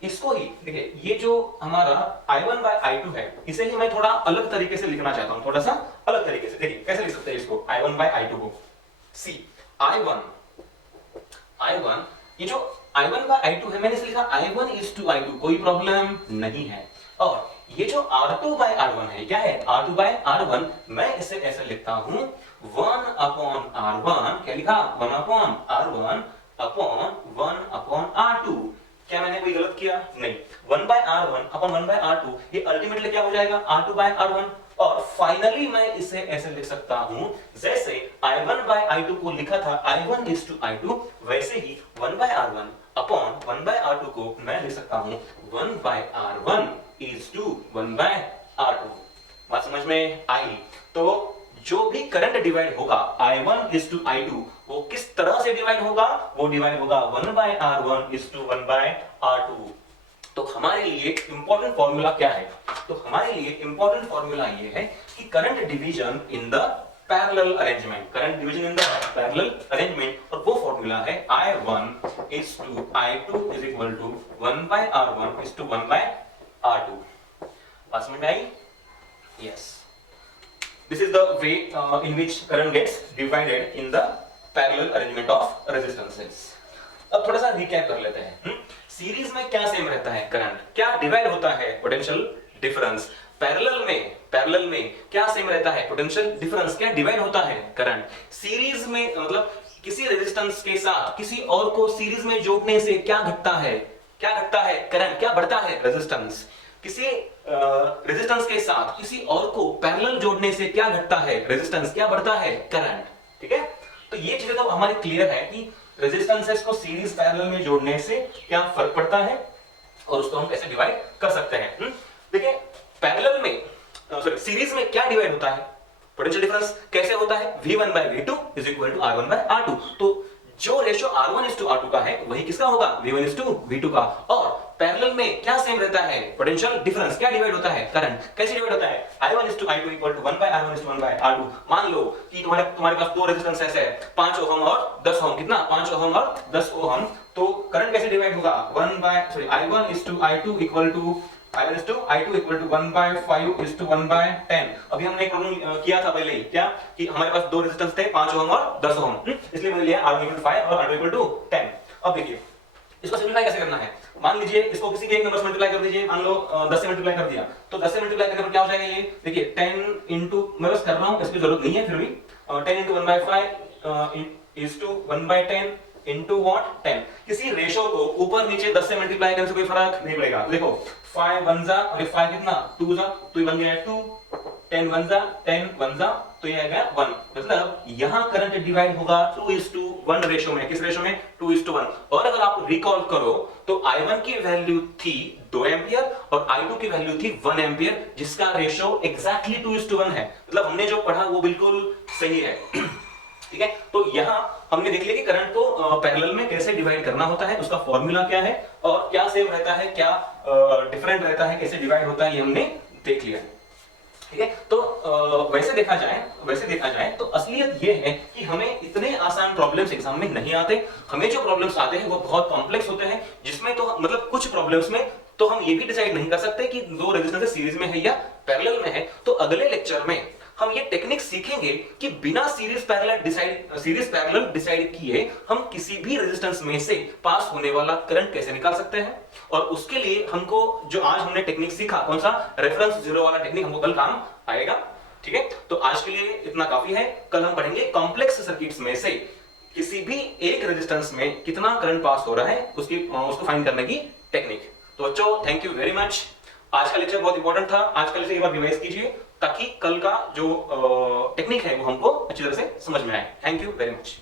इसको ही देखिए, ये जो हमारा I1 बाय I2 है, इसे ही मैं थोड़ा अलग तरीके से लिखना चाहता हूं, थोड़ा सा अलग तरीके से। देखिए कैसे लिख सकते हैं इसको, I1 बाय I2 को, सी I1, ये जो I1 बाय I2 है, मैंने इसे लिखा I1 is to I2, कोई प्रॉब्लम नहीं है। और ये जो R2 बाय R1 है, क्या है R2 बाय R1, मैं इसे ऐसे लिखता हूं 1 अपॉन R1, क्या लिखा 1 upon R1 upon 1 upon R2। क्या मैंने कोई गलत किया, नहीं, 1 by R1 upon 1 by R2, ये अल्टीमेटली क्या हो जाएगा R2 बाय R1। और फाइनली मैं इसे ऐसे लिख सकता हूं, जैसे I1 बाय I2 को लिखा था I1 is to I2, वैसे ही 1 by R1 upon 1 by R2 को मैं लिख सकता हूं 1 by R1 is to 1 by R2। बात समझ में आई? तो जो भी करंट डिवाइड होगा I1 is to I2, वो किस तरह से डिवाइड होगा, वो डिवाइड होगा 1 by R1 is to 1 by R2। तो हमारे लिए इंपॉर्टेंट फॉर्मूला क्या है, तो हमारे लिए इंपॉर्टेंट फॉर्मूला ये है कि current division in the parallel arrangement, current division in the parallel arrangement, और वो फॉर्मूला है I1 is to I2 is equal to 1 by R1 is to 1 by R2। बात समझ में आई? Yes, this is the way in which current gets divided in the parallel arrangement of resistances। अब थोड़ा सा recap कर लेते हैं। सीरीज में क्या सेम रहता है करंट, क्या डिवाइड होता है पोटेंशियल डिफरेंस। पैरेलल में क्या सेम रहता है पोटेंशियल डिफरेंस, क्या डिवाइड होता है करंट। सीरीज में मतलब किसी रेजिस्टेंस के साथ किसी और को सीरीज में जोड़ने से क्या घटता है करंट, क्या बढ़ता है रेजिस्टेंस। किसी रेजिस्टेंस के साथ किसी और को पैरेलल जोड़ने से क्या घटता है रेजिस्टेंस, क्या बढ़ता है करंट, ठीक है। तो ये चीजें तो हमारी क्लियर है कि रेजिस्टेंसेस को सीरीज पैरेलल में जोड़ने से क्या फर्क पड़ता है और उसको हम कैसे डिवाइड कर सकते हैं। देखिए पैरेलल में सीरीज में क्या डिवाइड होता है, पोटेंशियल डिफरेंस कैसे होता है, V1 by V2 is equal to R1 by R2। तो जो ratio R1 is to R2 का है वही किसका होगा, V1 is to V2 का। और पैरेलल में क्या सेम रहता है पोटेंशियल डिफरेंस, क्या डिवाइड होता है करंट, कैसे डिवाइड होता है I1 is to I2 equal to 1 by R1 is to 1 by R2। मान लो कि तुम्हारे पास दो रेजिस्टेंस है 5 ओम और 10 ओम, कितना 5 ओम और 10 ओम, तो करंट कैसे डिवाइड होगा, I1 is to I2 equal to 1/5 अभी हमने एक प्रॉब्लम किया था पहले ही, क्या कि हमारे पास दो रेजिस्टेंस थे 5 ओम और 10 ओम, इसलिए मैंने लिया R1 5 और R2 10। अब देखिए इसको सिंपलीफाई कैसे करना है, मान लीजिए इसको किसी के एक नंबर से मल्टीप्लाई कर दीजिए, मान लो 10 से मल्टीप्लाई कर दिया, तो 10 से मल्टीप्लाई करने पर क्या हो जाएगा, ये देखिए 10 इंटू, मैं बस कर रहा हूं, इसकी जरूरत नहीं है, फिर भी 10 into 1/5 is to 1/10 into what 10। किसी रेशो को ऊपर नीचे 10 से मल्टीप्लाई करने से कोई फर्क नहीं पड़ेगा। देखो 5 1 जा और 5 कितना 2 जा, तो ये बन गया 2, 10 1 जा 10 1 जा, तो ये आ गया 1। मतलब यहां करंट डिवाइड होगा 2:1 रेशो में, किस रेशो में 2:1। और अगर आप रिकॉल करो तो I1 की वैल्यू थी 2 एंपियर और I2 की वैल्यू थी 1 एंपियर, जिसका रेशो एग्जैक्टली 2:1 है। मतलब हमने जो पढ़ा वो बिल्कुल सही है। ठीक है, तो यहां हमने देख लिया कि करंट को पैरेलल में कैसे डिवाइड करना होता है, उसका फॉर्मूला क्या है और क्या सेम रहता है, क्या डिफरेंट रहता है, कैसे डिवाइड होता है, ये हमने देख लिया। ठीक है, तो वैसे देखा जाए तो असलियत ये है कि हमें इतने आसान प्रॉब्लम्स एग्जाम में नहीं आते। हमें जो प्रॉब्लम्स आते हैं वो बहुत कॉम्प्लेक्स होते हैं, जिसमें तो मतलब कुछ प्रॉब्लम्स में तो हम ये भी डिसाइड नहीं कर सकते कि दो रेजिस्टेंस सीरीज में है या पैरेलल में है। तो अगले लेक्चर में हम ये टेक्निक सीखेंगे कि बिना सीरीज पैरेलल डिसाइड किए हम किसी भी रेजिस्टेंस में से पास होने वाला करंट कैसे निकाल सकते हैं। और उसके लिए हमको जो आज हमने टेक्निक सीखा, कौन सा, रेफरेंस जीरो वाला टेक्निक, हमको कल काम आएगा। ठीक है, तो आज के लिए इतना काफी है। कल हम पढ़ेंगे कॉम्प्लेक्स सर्किट्स में से किसी भी एक रेजिस्टेंस में कितना करंट पास हो रहा है उसको फाइंड करने की टेक्निक। तो बच्चों थैंक यू वेरी मच। आज का लेक्चर बहुत इंपॉर्टेंट था, आज का लेक्चर एक बार रिवाइज कीजिए ताकि कल का जो टेक्निक है वो हमको अच्छी तरह से समझ में आए। Thank you very much.